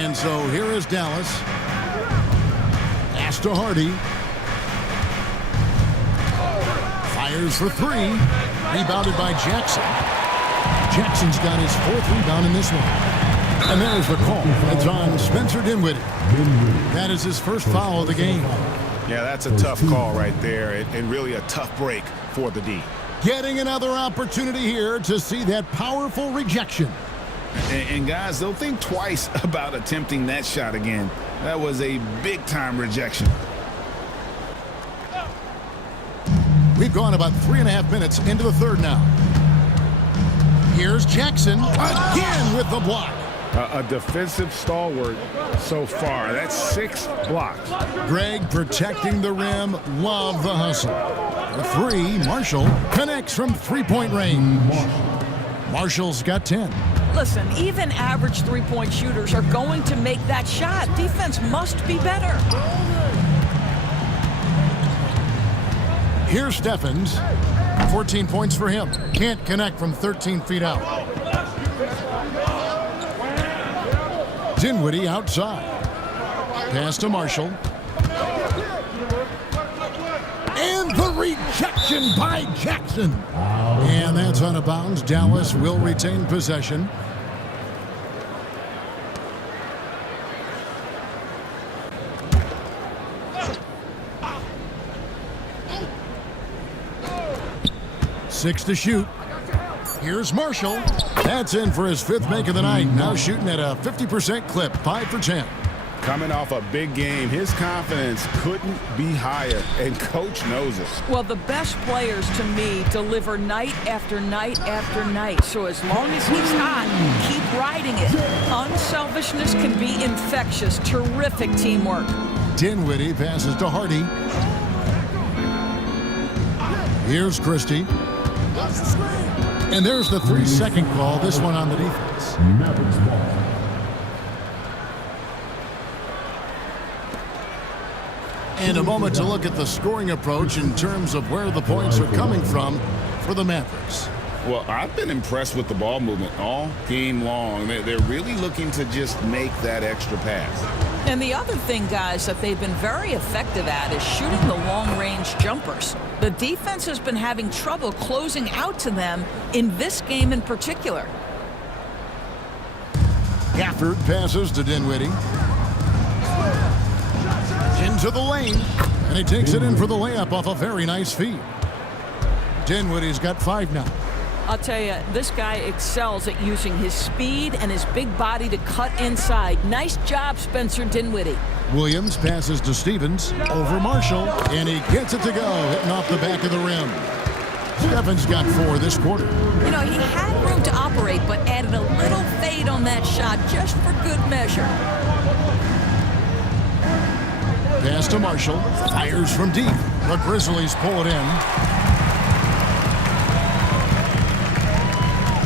And so here is Dallas. Pass to Hardy. Fires for three. Rebounded by Jackson. Jackson's got his 4th rebound in this one. And there's the call. It's on Spencer Dinwiddie. That is his first foul of the game. Yeah, that's a tough call right there, and really a tough break for the D. Getting another opportunity here to see that powerful rejection. And guys, they'll think twice about attempting that shot again. That was a big-time rejection. We've gone about 3.5 minutes into the third now. Here's Jackson again with the block. A defensive stalwart so far. That's 6 blocks. Greg protecting the rim. Love the hustle. A 3, Marshall connects from 3-point range. Marshall's got 10. Listen, even average three-point shooters are going to make that shot. Defense must be better. Here's Steffens. 14 points for him. Can't connect from 13 feet out. Dinwiddie outside. Pass to Marshall. And the rejection by Jackson. And that's out of bounds. Dallas will retain possession. Six to shoot. Here's Marshall. That's in for his 5th make of the night. Now shooting at a 50% clip, 5 for 10. Coming off a big game, his confidence couldn't be higher, and coach knows it. Well, the best players to me deliver night after night after night. So as long as he's hot, keep riding it. Unselfishness can be infectious. Terrific teamwork. Dinwiddie passes to Hardy. Here's Christie. And there's the 3-second call, this one on the defense. And a moment to look at the scoring approach in terms of where the points are coming from for the Mavericks. Well, I've been impressed with the ball movement all game long. They're really looking to just make that extra pass. And the other thing, guys, that they've been very effective at is shooting the long-range jumpers. The defense has been having trouble closing out to them in this game in particular. Gafford passes to Dinwiddie. Into the lane. And he takes it in for the layup off a very nice feed. Dinwiddie's got 5 now. I'll tell you, this guy excels at using his speed and his big body to cut inside. Nice job, Spencer Dinwiddie. Williams passes to Stevens. Over Marshall. And he gets it to go, hitting off the back of the rim. Steffens got 4 this quarter. You know, he had room to operate, but added a little fade on that shot just for good measure. Pass to Marshall. Fires from deep. The Grizzlies pull it in.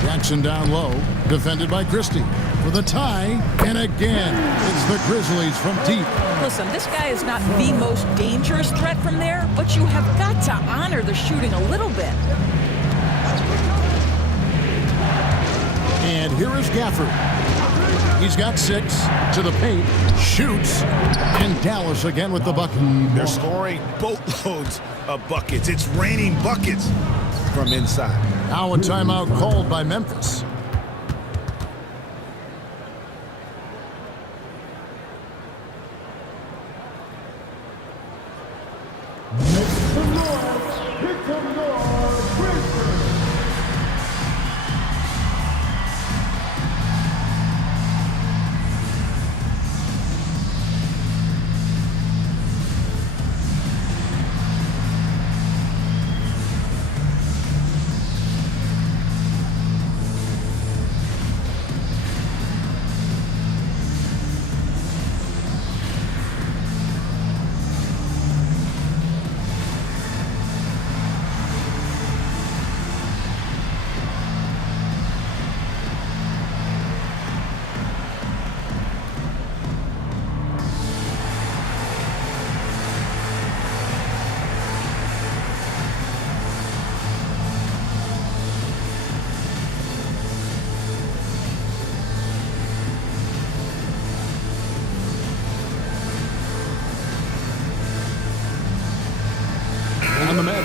Jackson down low. Defended by Christie. For the tie. And again, it's the Grizzlies from deep. Listen, this guy is not the most dangerous threat from there, but you have got to honor the shooting a little bit. And here is Gafford. He's got 6 to the paint, shoots, and Dallas again with the bucket. They're scoring boatloads of buckets. It's raining buckets from inside. Now a timeout called by Memphis.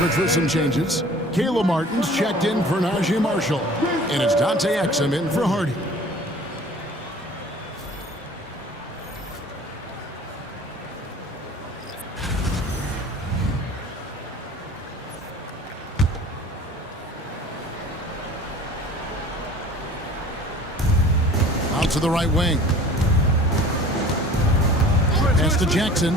Mavericks with some changes. Caleb Martin's checked in for Najee Marshall. And it's Dante Exum in for Hardy. Out to the right wing. Pass to Jackson.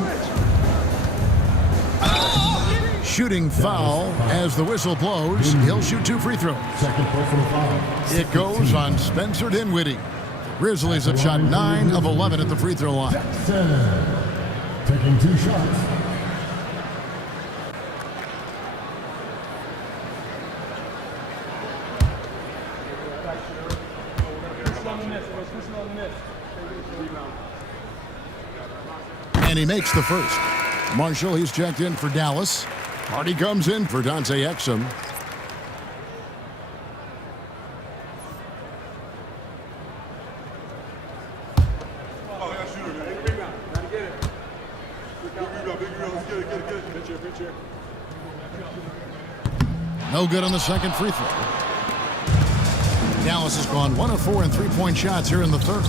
Shooting foul as the whistle blows. He'll shoot 2 free throws. Second personal foul. It goes on Spencer Dinwiddie. The Grizzlies have shot 9 of 11 at the free throw line. Taking 2 shots. And he makes the first. Marshall, he's checked in for Dallas. Hardy comes in for Dante Exum. No good on the second free throw. Dallas has gone 1 of 4 in 3-point shots here in the third.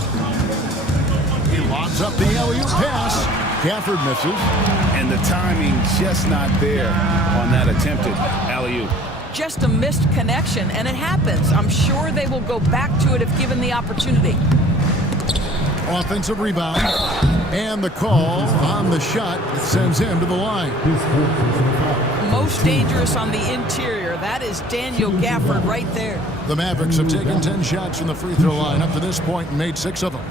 He lobs up the alley-oop pass. Gafford misses. And the timing just not there on that attempted alley-oop. Just a missed connection, and it happens. I'm sure they will go back to it if given the opportunity. Offensive rebound. And the call on the shot sends him to the line. Most dangerous on the interior. That is Daniel Gafford right there. The Mavericks have taken 10 shots from the free throw line up to this point and made 6 of them.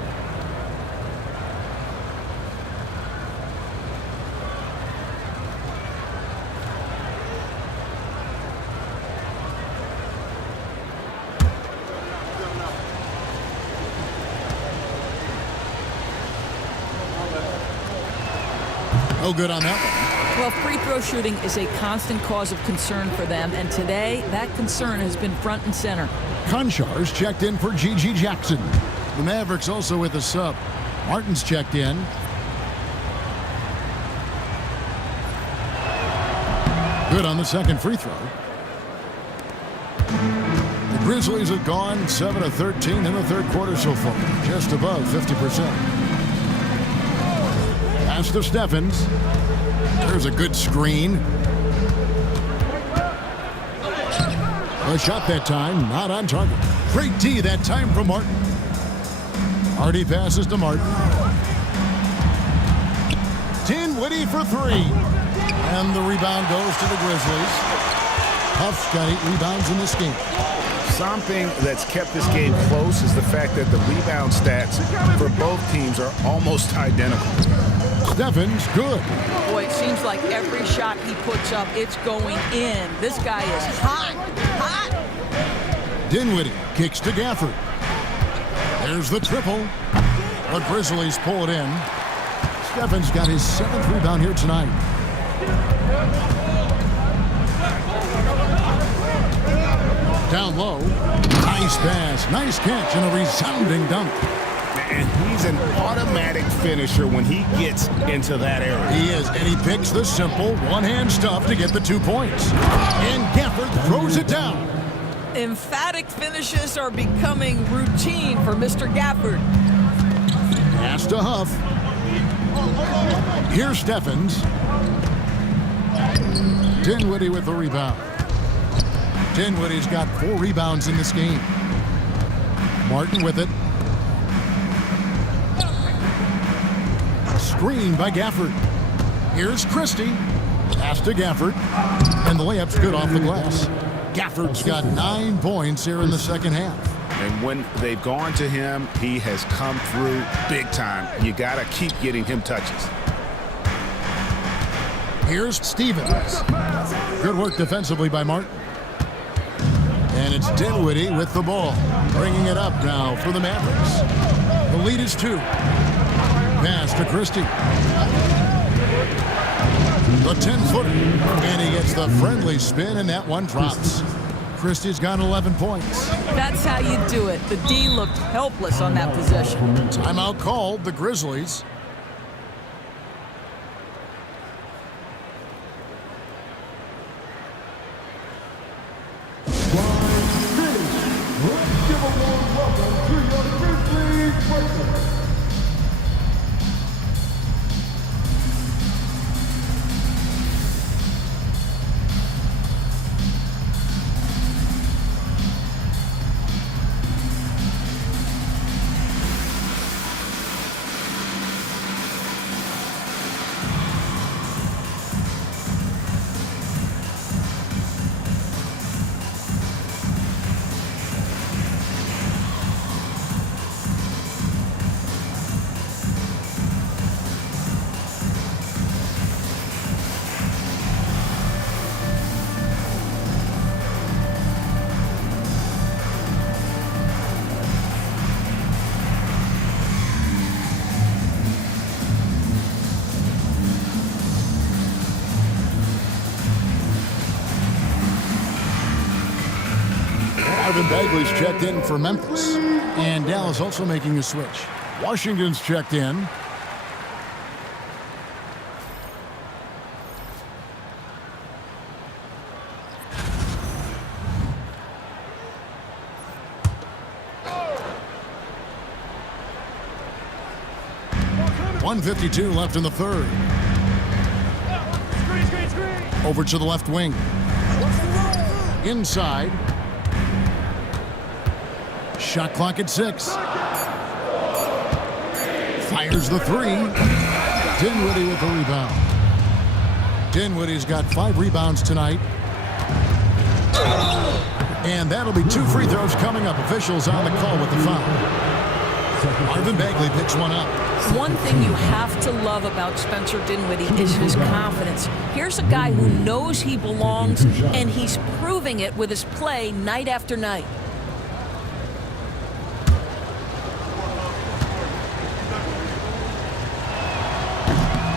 No good on that one. Well, free throw shooting is a constant cause of concern for them, and today that concern has been front and center. Konchar's checked in for G.G. Jackson. The Mavericks also with a sub. Martin's checked in. Good on the second free throw. The Grizzlies have gone 7 of 13 in the third quarter so far, just above 50%. Pass to Steffens. There's a good screen. A shot that time, not on target. Great D that time from Martin. Hardy passes to Martin. Dinwiddie for 3. And the rebound goes to the Grizzlies. Huff's got 8 rebounds in this game. Something that's kept this game close is the fact that the rebound stats for both teams are almost identical. Steffens, good. Boy, it seems like every shot he puts up, it's going in. This guy is hot, hot. Dinwiddie kicks to Gafford. There's the triple. The Grizzlies pull it in. Steffens got his 7th rebound here tonight. Down low. Nice pass. Nice catch and a resounding dunk. And he's an automatic finisher when he gets into that area. He is, and he picks the simple one-hand stuff to get the 2 points. And Gafford throws it down. Emphatic finishes are becoming routine for Mr. Gafford. Pass to Huff. Here's Steffens. Dinwiddie with the rebound. Dinwiddie's got 4 rebounds in this game. Martin with it. Screen by Gafford. Here's Christie. Pass to Gafford. And the layup's good off the glass. Gafford's got 9 points here in the second half. And when they've gone to him, he has come through big time. You got to keep getting him touches. Here's Stevens. Good work defensively by Martin. And it's Dinwiddie with the ball. Bringing it up now for the Mavericks. The lead is 2. Pass to Christie. The 10-footer. And he gets the friendly spin, and that one drops. Christie's got 11 points. That's how you do it. The D looked helpless on that possession. Timeout called, the Grizzlies. Marvin Bagley's checked in for Memphis. And Dallas also making a switch. Washington's checked in. .152 left in the third. Over to the left wing. Inside. Shot clock at 6. Fires the 3. Dinwiddie with the rebound. Dinwiddie's got 5 rebounds tonight. And that'll be 2 free throws coming up. Officials on the call with the foul. Marvin Bagley picks one up. One thing you have to love about Spencer Dinwiddie is his confidence. Here's a guy who knows he belongs, and he's proving it with his play night after night.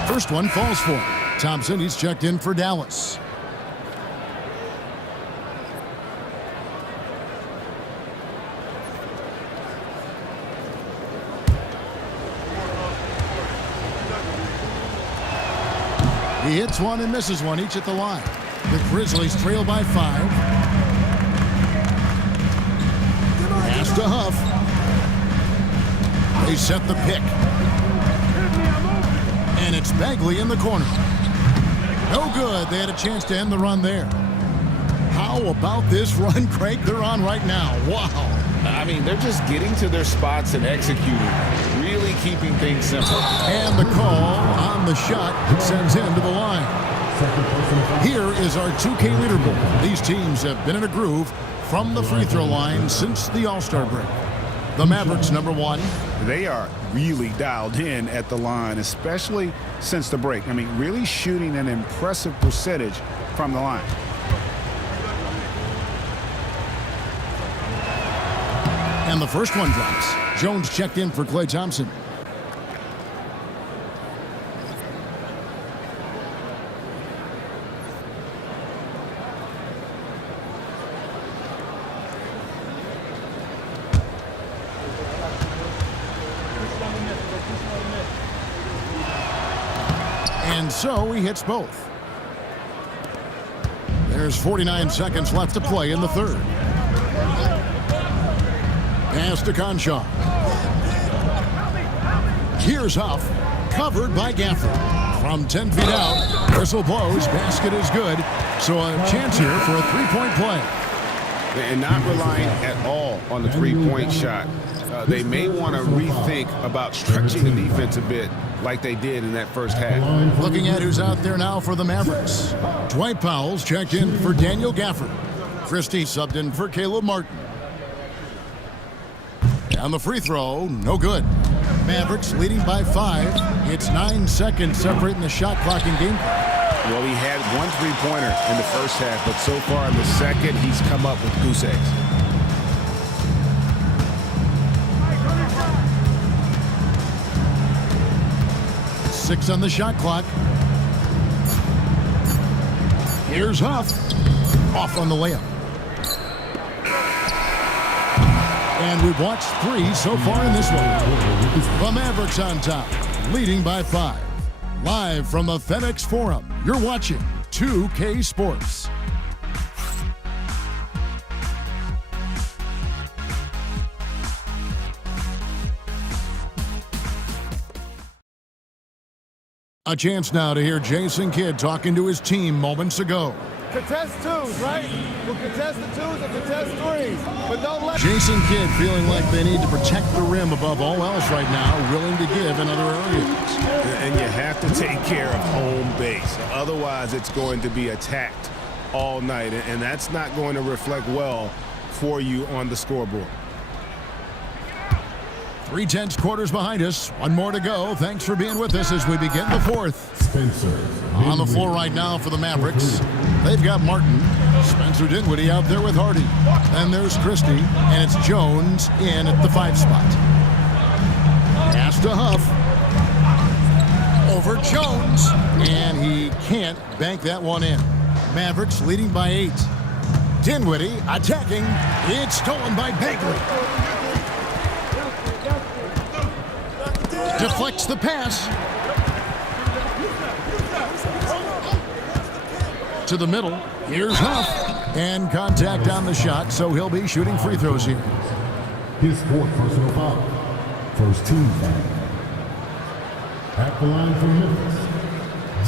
First one falls for him. Thompson, he's checked in for Dallas. He hits one and misses one, each at the line. The Grizzlies trail by 5. Pass to Huff. They set the pick. And it's Bagley in the corner. No good. They had a chance to end the run there. How about this run, Craig, they're on right now? Wow. I mean, they're just getting to their spots and executing, really keeping things simple. And the call on the shot sends him to the line. Here is our 2K leaderboard. These teams have been in a groove from the free throw line since the All-Star break. The Mavericks, number 1. They are really dialed in at the line, especially since the break. I mean, really shooting an impressive percentage from the line. And the first one drops. Jones checked in for Klay Thompson. And so he hits both. There's 49 seconds left to play in the third. Pass to Conchar. Here's Huff, covered by Gafford. From 10 feet out, whistle blows, basket is good. So a chance here for a three-point play. And not relying at all on the three-point shot. They may want to rethink about stretching the defense a bit like they did in that first half. Looking at who's out there now for the Mavericks. Dwight Powell's checked in for Daniel Gafford. Christie subbed in for Caleb Martin. And the free throw, no good. Mavericks leading by 5. It's 9 seconds separating the shot clock in game. Well, he had 1 three-pointer in the first half, but so far in the second, he's come up with goose eggs. Six on the shot clock. Here's Huff. Off on the layup. And we've watched 3 so far in this one. The Mavericks on top, leading by 5. Live from the FedEx Forum, you're watching 2K Sports. A chance now to hear Jason Kidd talking to his team moments ago. Contest twos, right? We'll contest the twos and contest threes, but don't let... Jason Kidd feeling like they need to protect the rim above all else right now, willing to give in other areas. And you have to take care of home base. Otherwise, it's going to be attacked all night, and that's not going to reflect well for you on the scoreboard. 3/10 quarters behind us. One more to go. Thanks for being with us as we begin the fourth. Spencer. On the floor right now for the Mavericks, they've got Martin, Spencer Dinwiddie out there with Hardy. Then there's Christie, and it's Jones in at the 5 spot. Pass to Huff. Over Jones, and he can't bank that one in. Mavericks leading by 8. Dinwiddie attacking. It's stolen by Bagley. Deflects the pass. To the middle. Here's Huff. And contact on the shot, so he'll be shooting free throws here. His fourth personal foul. First team foul. At the line for Memphis.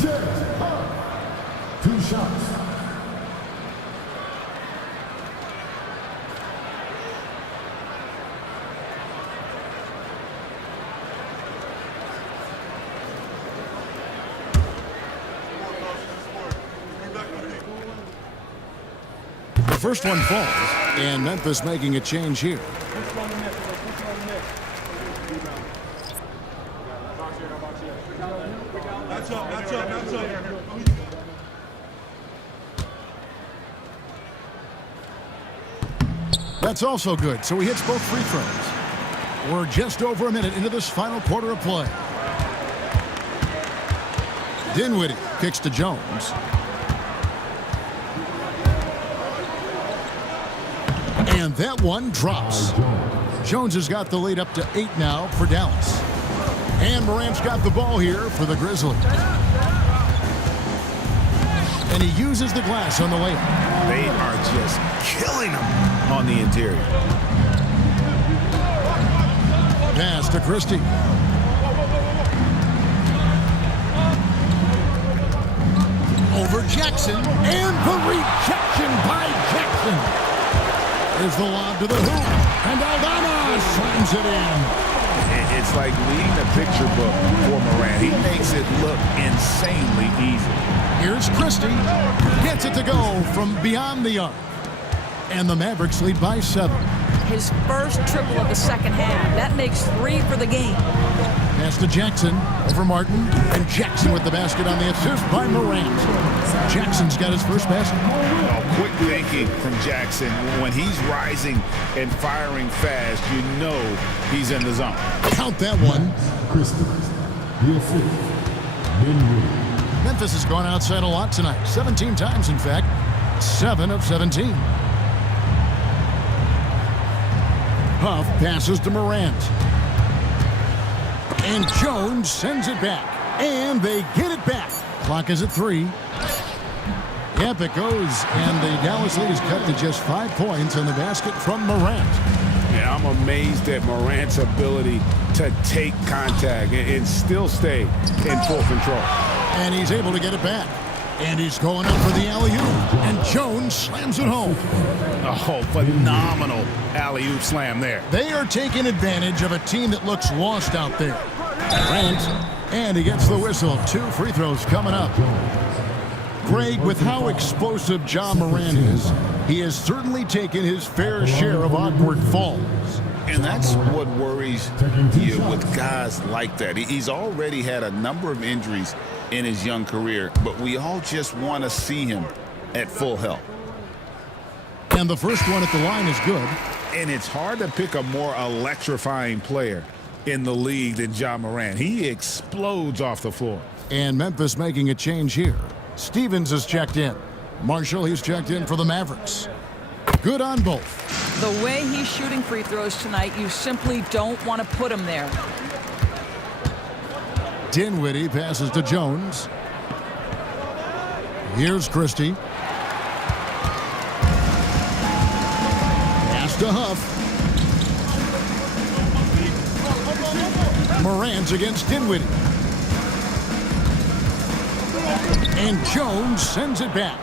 Jet Huff. 2 shots. The first one falls, and Memphis making a change here. That's also good, so he hits both free throws. We're just over a minute into this final quarter of play. Dinwiddie kicks to Jones. And that one drops. Jones has got the lead up to 8 now for Dallas. And Morant's got the ball here for the Grizzlies. And he uses the glass on the layup. They are just killing him on the interior. Pass to Christie. Over Jackson. And the rejection by Jackson. There's the lob to the hoop, and Aldana slams it in. It's like reading a picture book for Morant. He makes it look insanely easy. Here's Christie. Gets it to go from beyond the arc. And the Mavericks lead by 7. His first triple of the second half. That makes 3 for the game. Pass to Jackson over Martin, and Jackson with the basket on the assist by Morant. Jackson's got his first basket. Quick thinking from Jackson. When he's rising and firing fast, you know he's in the zone. Count that one. Christie. The assist. Dinwiddie. Memphis has gone outside a lot tonight. 17 times, in fact. 7 of 17. Huff passes to Morant. And Jones sends it back. And they get it back. Clock is at 3. Yep, it goes. And the Dallas lead is cut to just 5 points on the basket from Morant. Yeah, I'm amazed at Morant's ability to take contact and still stay in full control. And he's able to get it back. And he's going up for the alley-oop. And Jones slams it home. Oh, phenomenal alley-oop slam there. They are taking advantage of a team that looks lost out there. Morant, and he gets the whistle. 2 free throws coming up. Greg, with how explosive Ja Morant is, he has certainly taken his fair share of awkward falls. And that's what worries you with guys like that. He's already had a number of injuries in his young career, but we all just want to see him at full health. And the first one at the line is good. And it's hard to pick a more electrifying player in the league than Ja Morant. He explodes off the floor. And Memphis making a change here. Stevens has checked in. Marshall, he's checked in for the Mavericks. Good on both. The way he's shooting free throws tonight, you simply don't want to put him there. Dinwiddie passes to Jones. Here's Christie. Pass to Huff. Morant against Dinwiddie. And Jones sends it back.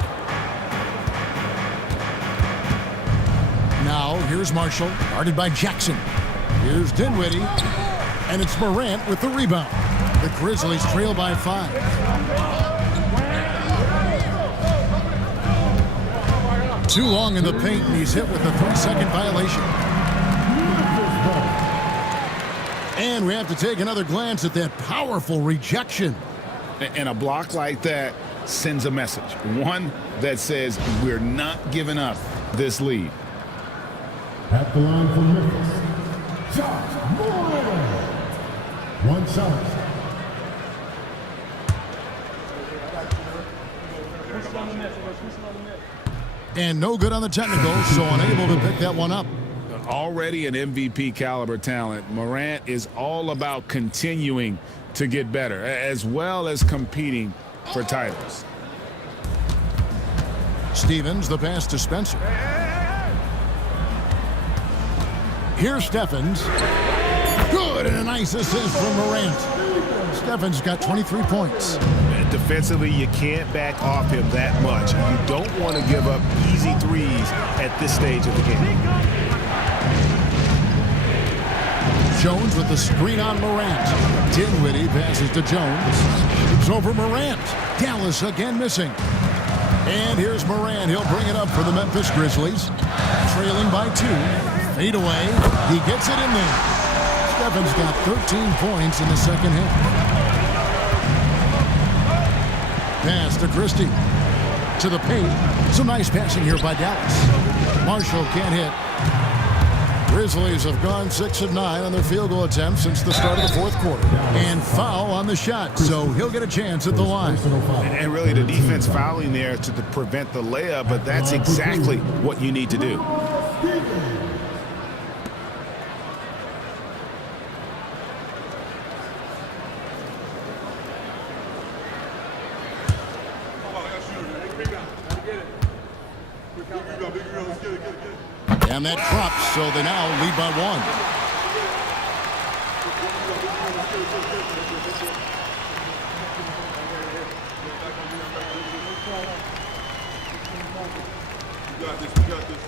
Now, here's Marshall, guarded by Jackson. Here's Dinwiddie, and it's Morant with the rebound. The Grizzlies trail by 5. Too long in the paint, and he's hit with a 3-second violation. And we have to take another glance at that powerful rejection. And a block like that sends a message. One that says we're not giving up this lead. At the line for Memphis, Josh Moore. 1 shot. And no good on the technical, so unable to pick that one up. Already an MVP caliber talent, Morant is all about continuing to get better, as well as competing for titles. Stevens, the pass to Spencer. Here's Steffens. Good, and a nice assist from Morant. Steffens got 23 points. Defensively, you can't back off him that much. You don't want to give up easy threes at this stage of the game. Jones with the screen on Morant. Dinwiddie passes to Jones. It's over Morant. Dallas again missing. And here's Morant. He'll bring it up for the Memphis Grizzlies. Trailing by 2. Fade away. He gets it in there. Steffens got 13 points in the second half. Pass to Christie. To the paint. Some nice passing here by Dallas. Marshall can't hit. Grizzlies have gone 6 of 9 on their field goal attempts since the start of the fourth quarter. And foul on the shot, so he'll get a chance at the line. And really the defense fouling there to prevent the layup, but that's exactly what you need to do. And that drops, so they now lead by 1. We got this.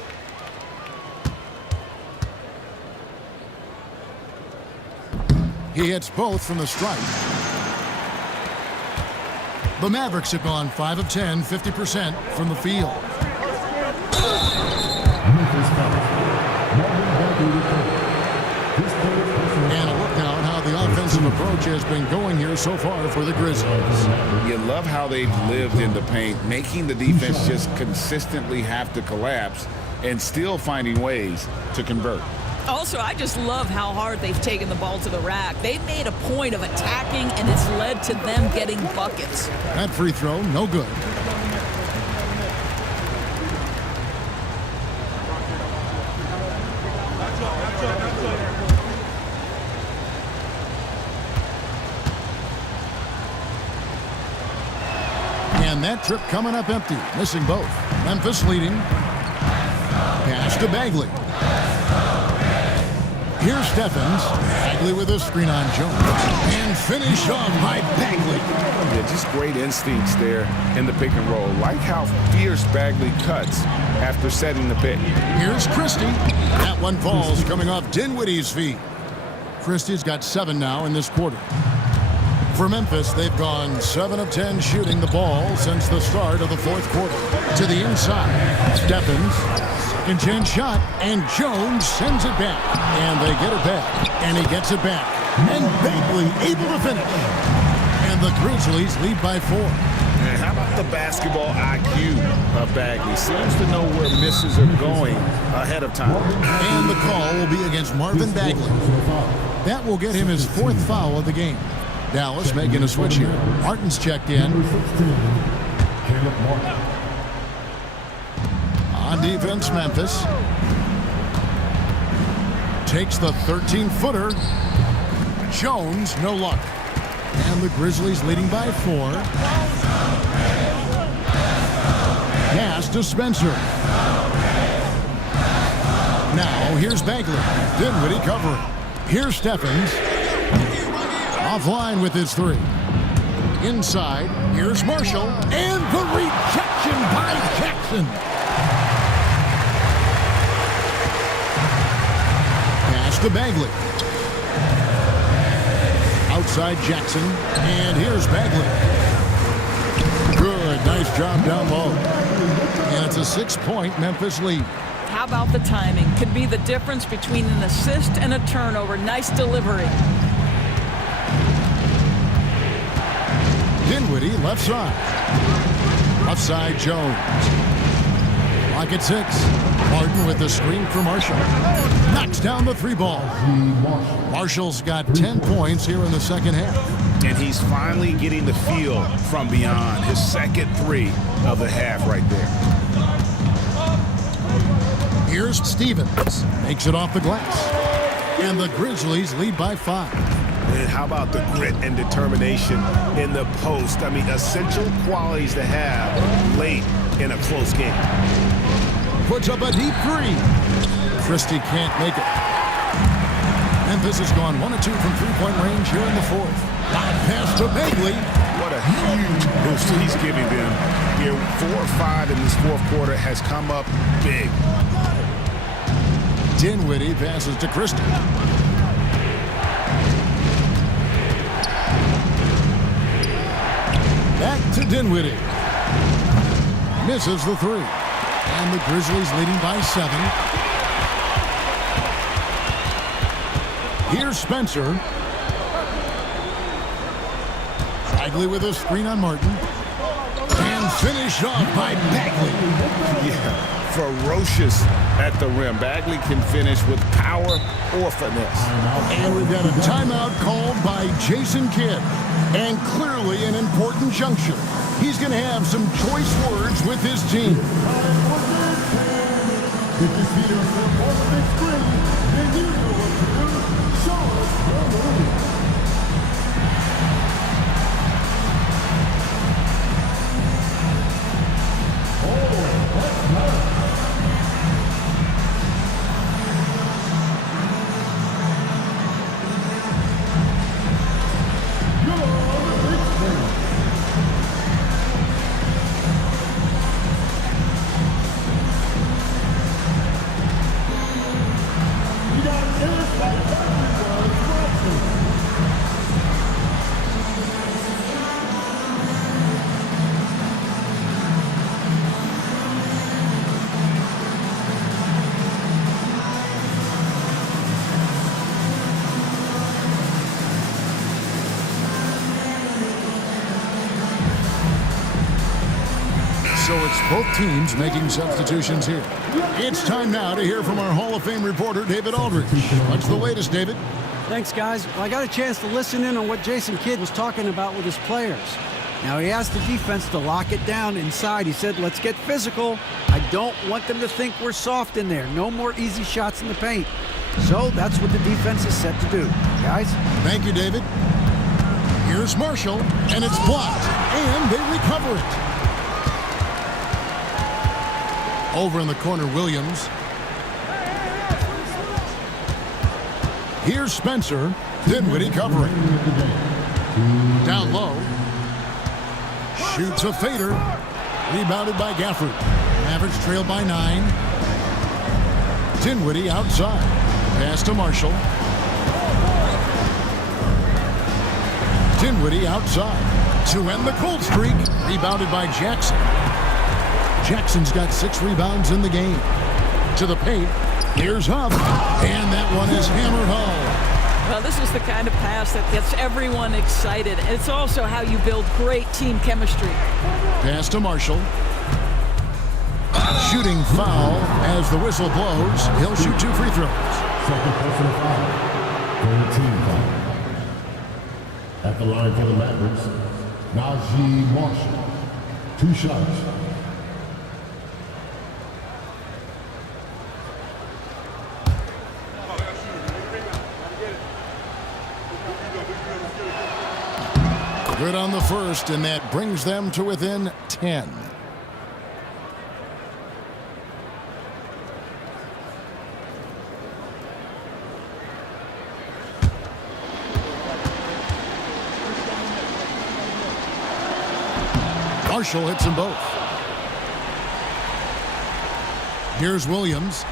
He hits both from the stripe. The Mavericks have gone 5 of 10, 50% from the field. And a look now at how the offensive approach has been going here so far for the Grizzlies. You love how they've lived in the paint, making the defense just consistently have to collapse and still finding ways to convert. Also, I just love how hard they've taken the ball to the rack. They've made a point of attacking, and it's led to them getting buckets. That free throw, no good. And that trip coming up empty, missing both. Memphis leading. Pass to Bagley. Here's Steffens. Bagley with a screen on Jones. And finish off by Bagley. Yeah, just great instincts there in the pick and roll. Like how fierce Bagley cuts after setting the pick. Here's Christie. That one falls coming off Dinwiddie's feet. Christie's got 7 now in this quarter. For Memphis, they've gone 7 of 10 shooting the ball since the start of the fourth quarter. To the inside. Steffens. Second chance shot, and Jones sends it back. And they get it back. And he gets it back. And Bagley able to finish. And the Grizzlies lead by 4. And how about the basketball IQ of Bagley? Seems to know where misses are going ahead of time. And the call will be against Marvin Bagley. That will get him his 4th foul of the game. Dallas making a switch here. Martin's checked in. On defense, Memphis takes the 13-footer. Jones, no luck. And the Grizzlies leading by 4. Pass to Spencer. Now, here's Bagley. Dinwiddie covering. Here's Steffens. Offline with his 3. Inside, here's Marshall, and the rejection by Jackson. Pass to Bagley. Outside Jackson, and here's Bagley. Good, nice job down low. And it's a 6-point Memphis lead. How about the timing? Could be the difference between an assist and a turnover. Nice delivery. Dinwiddie, left side. Left side, Jones. Clock at 6. Martin with the screen for Marshall. Knocks down the 3-ball. Marshall's got 10 points here in the second half. And he's finally getting the feel from beyond. His second 3 of the half right there. Here's Stevens. Makes it off the glass. And the Grizzlies lead by 5. And how about the grit and determination in the post? I mean, essential qualities to have late in a close game. Puts up a deep 3. Christie can't make it. Memphis has gone 1 of 2 from 3-point range here in the 4th. Pass to Bagley. What a huge boost he's giving them here. 4 or 5 in this 4th quarter has come up big. Dinwiddie passes to Christie. Back to Dinwiddie. Misses the 3. And the Grizzlies leading by 7. Here's Spencer. Bagley with a screen on Martin. And finished off by Bagley. Yeah, ferocious at the rim. Bagley can finish with power or finesse. And we've got a timeout called by Jason Kidd. And clearly an important juncture. He's going to have some choice words with his team. If you see yourself on the big screen, then you know what to do. Show us your move. So it's both teams making substitutions here. It's time now to hear from our Hall of Fame reporter, David Aldridge. What's the latest, David? Thanks, guys. Well, I got a chance to listen in on what Jason Kidd was talking about with his players. Now, he asked the defense to lock it down inside. He said, let's get physical. I don't want them to think we're soft in there. No more easy shots in the paint. So that's what the defense is set to do. Guys? Thank you, David. Here's Marshall, and it's blocked, and they recover it. Over in the corner, Williams. Here's Spencer. Dinwiddie covering. Down low. Shoots a fader. Rebounded by Gafford. Mavericks trail by 9. Dinwiddie outside. Pass to Marshall. Dinwiddie outside. To end the cold streak. Rebounded by Jackson. Jackson's got 6 rebounds in the game. To the paint. Here's Huff. And that one is hammered home. Well, this is the kind of pass that gets everyone excited. It's also how you build great team chemistry. Pass to Marshall. Shooting foul as the whistle blows. He'll shoot 2 free throws. Second personal foul. Third team foul. At the line for the Mavericks, Najee Marshall. 2 shots. Good on the first, and that brings them to within 10. Marshall hits them both. Here's Williams.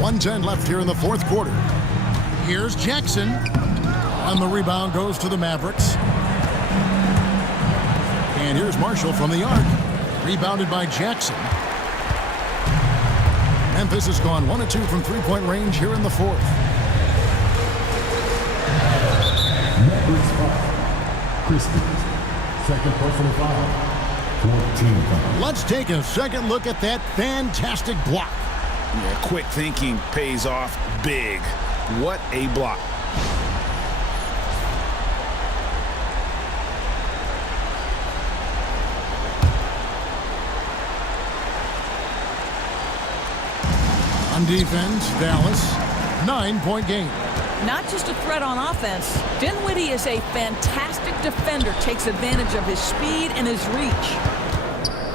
1:10 left here in the fourth quarter. Here's Jackson. And the rebound goes to the Mavericks. And here's Marshall from the arc. Rebounded by Jackson. Memphis has gone 1 of 2 from three-point range here in the fourth. Mavericks foul. Grizzlies. Second personal foul. 14 foul. Let's take a second look at that fantastic block. Yeah, quick thinking pays off big. What a block. On defense, Dallas, 9-point game. Not just a threat on offense, Dinwiddie is a fantastic defender, takes advantage of his speed and his reach.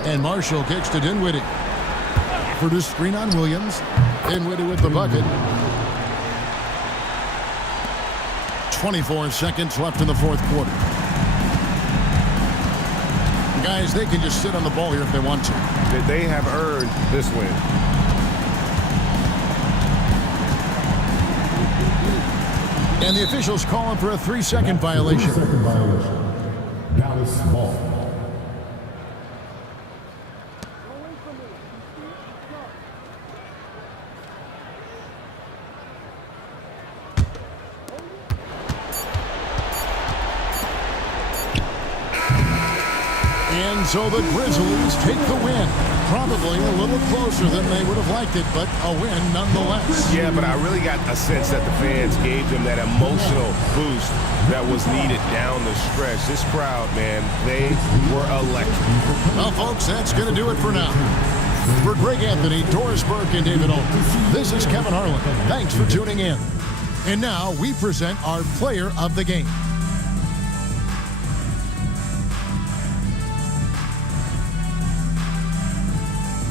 And Marshall kicks to Dinwiddie. For the screen on Williams. Dinwiddie with the bucket. 24 seconds left in the fourth quarter. Guys, they can just sit on the ball here if they want to. They have earned this win. And the officials calling for a 3-second violation. 3-second violation. Dallas ball. And so the Grizzlies take the win. Probably a little closer than they would have liked it, but a win nonetheless. Yeah, but I really got a sense that the fans gave them that emotional boost that was needed down the stretch. This crowd, man, they were electric. Well, folks, that's going to do it for now. For Greg Anthony, Doris Burke, and David Olin, this is Kevin Harlan. Thanks for tuning in. And now we present our player of the game.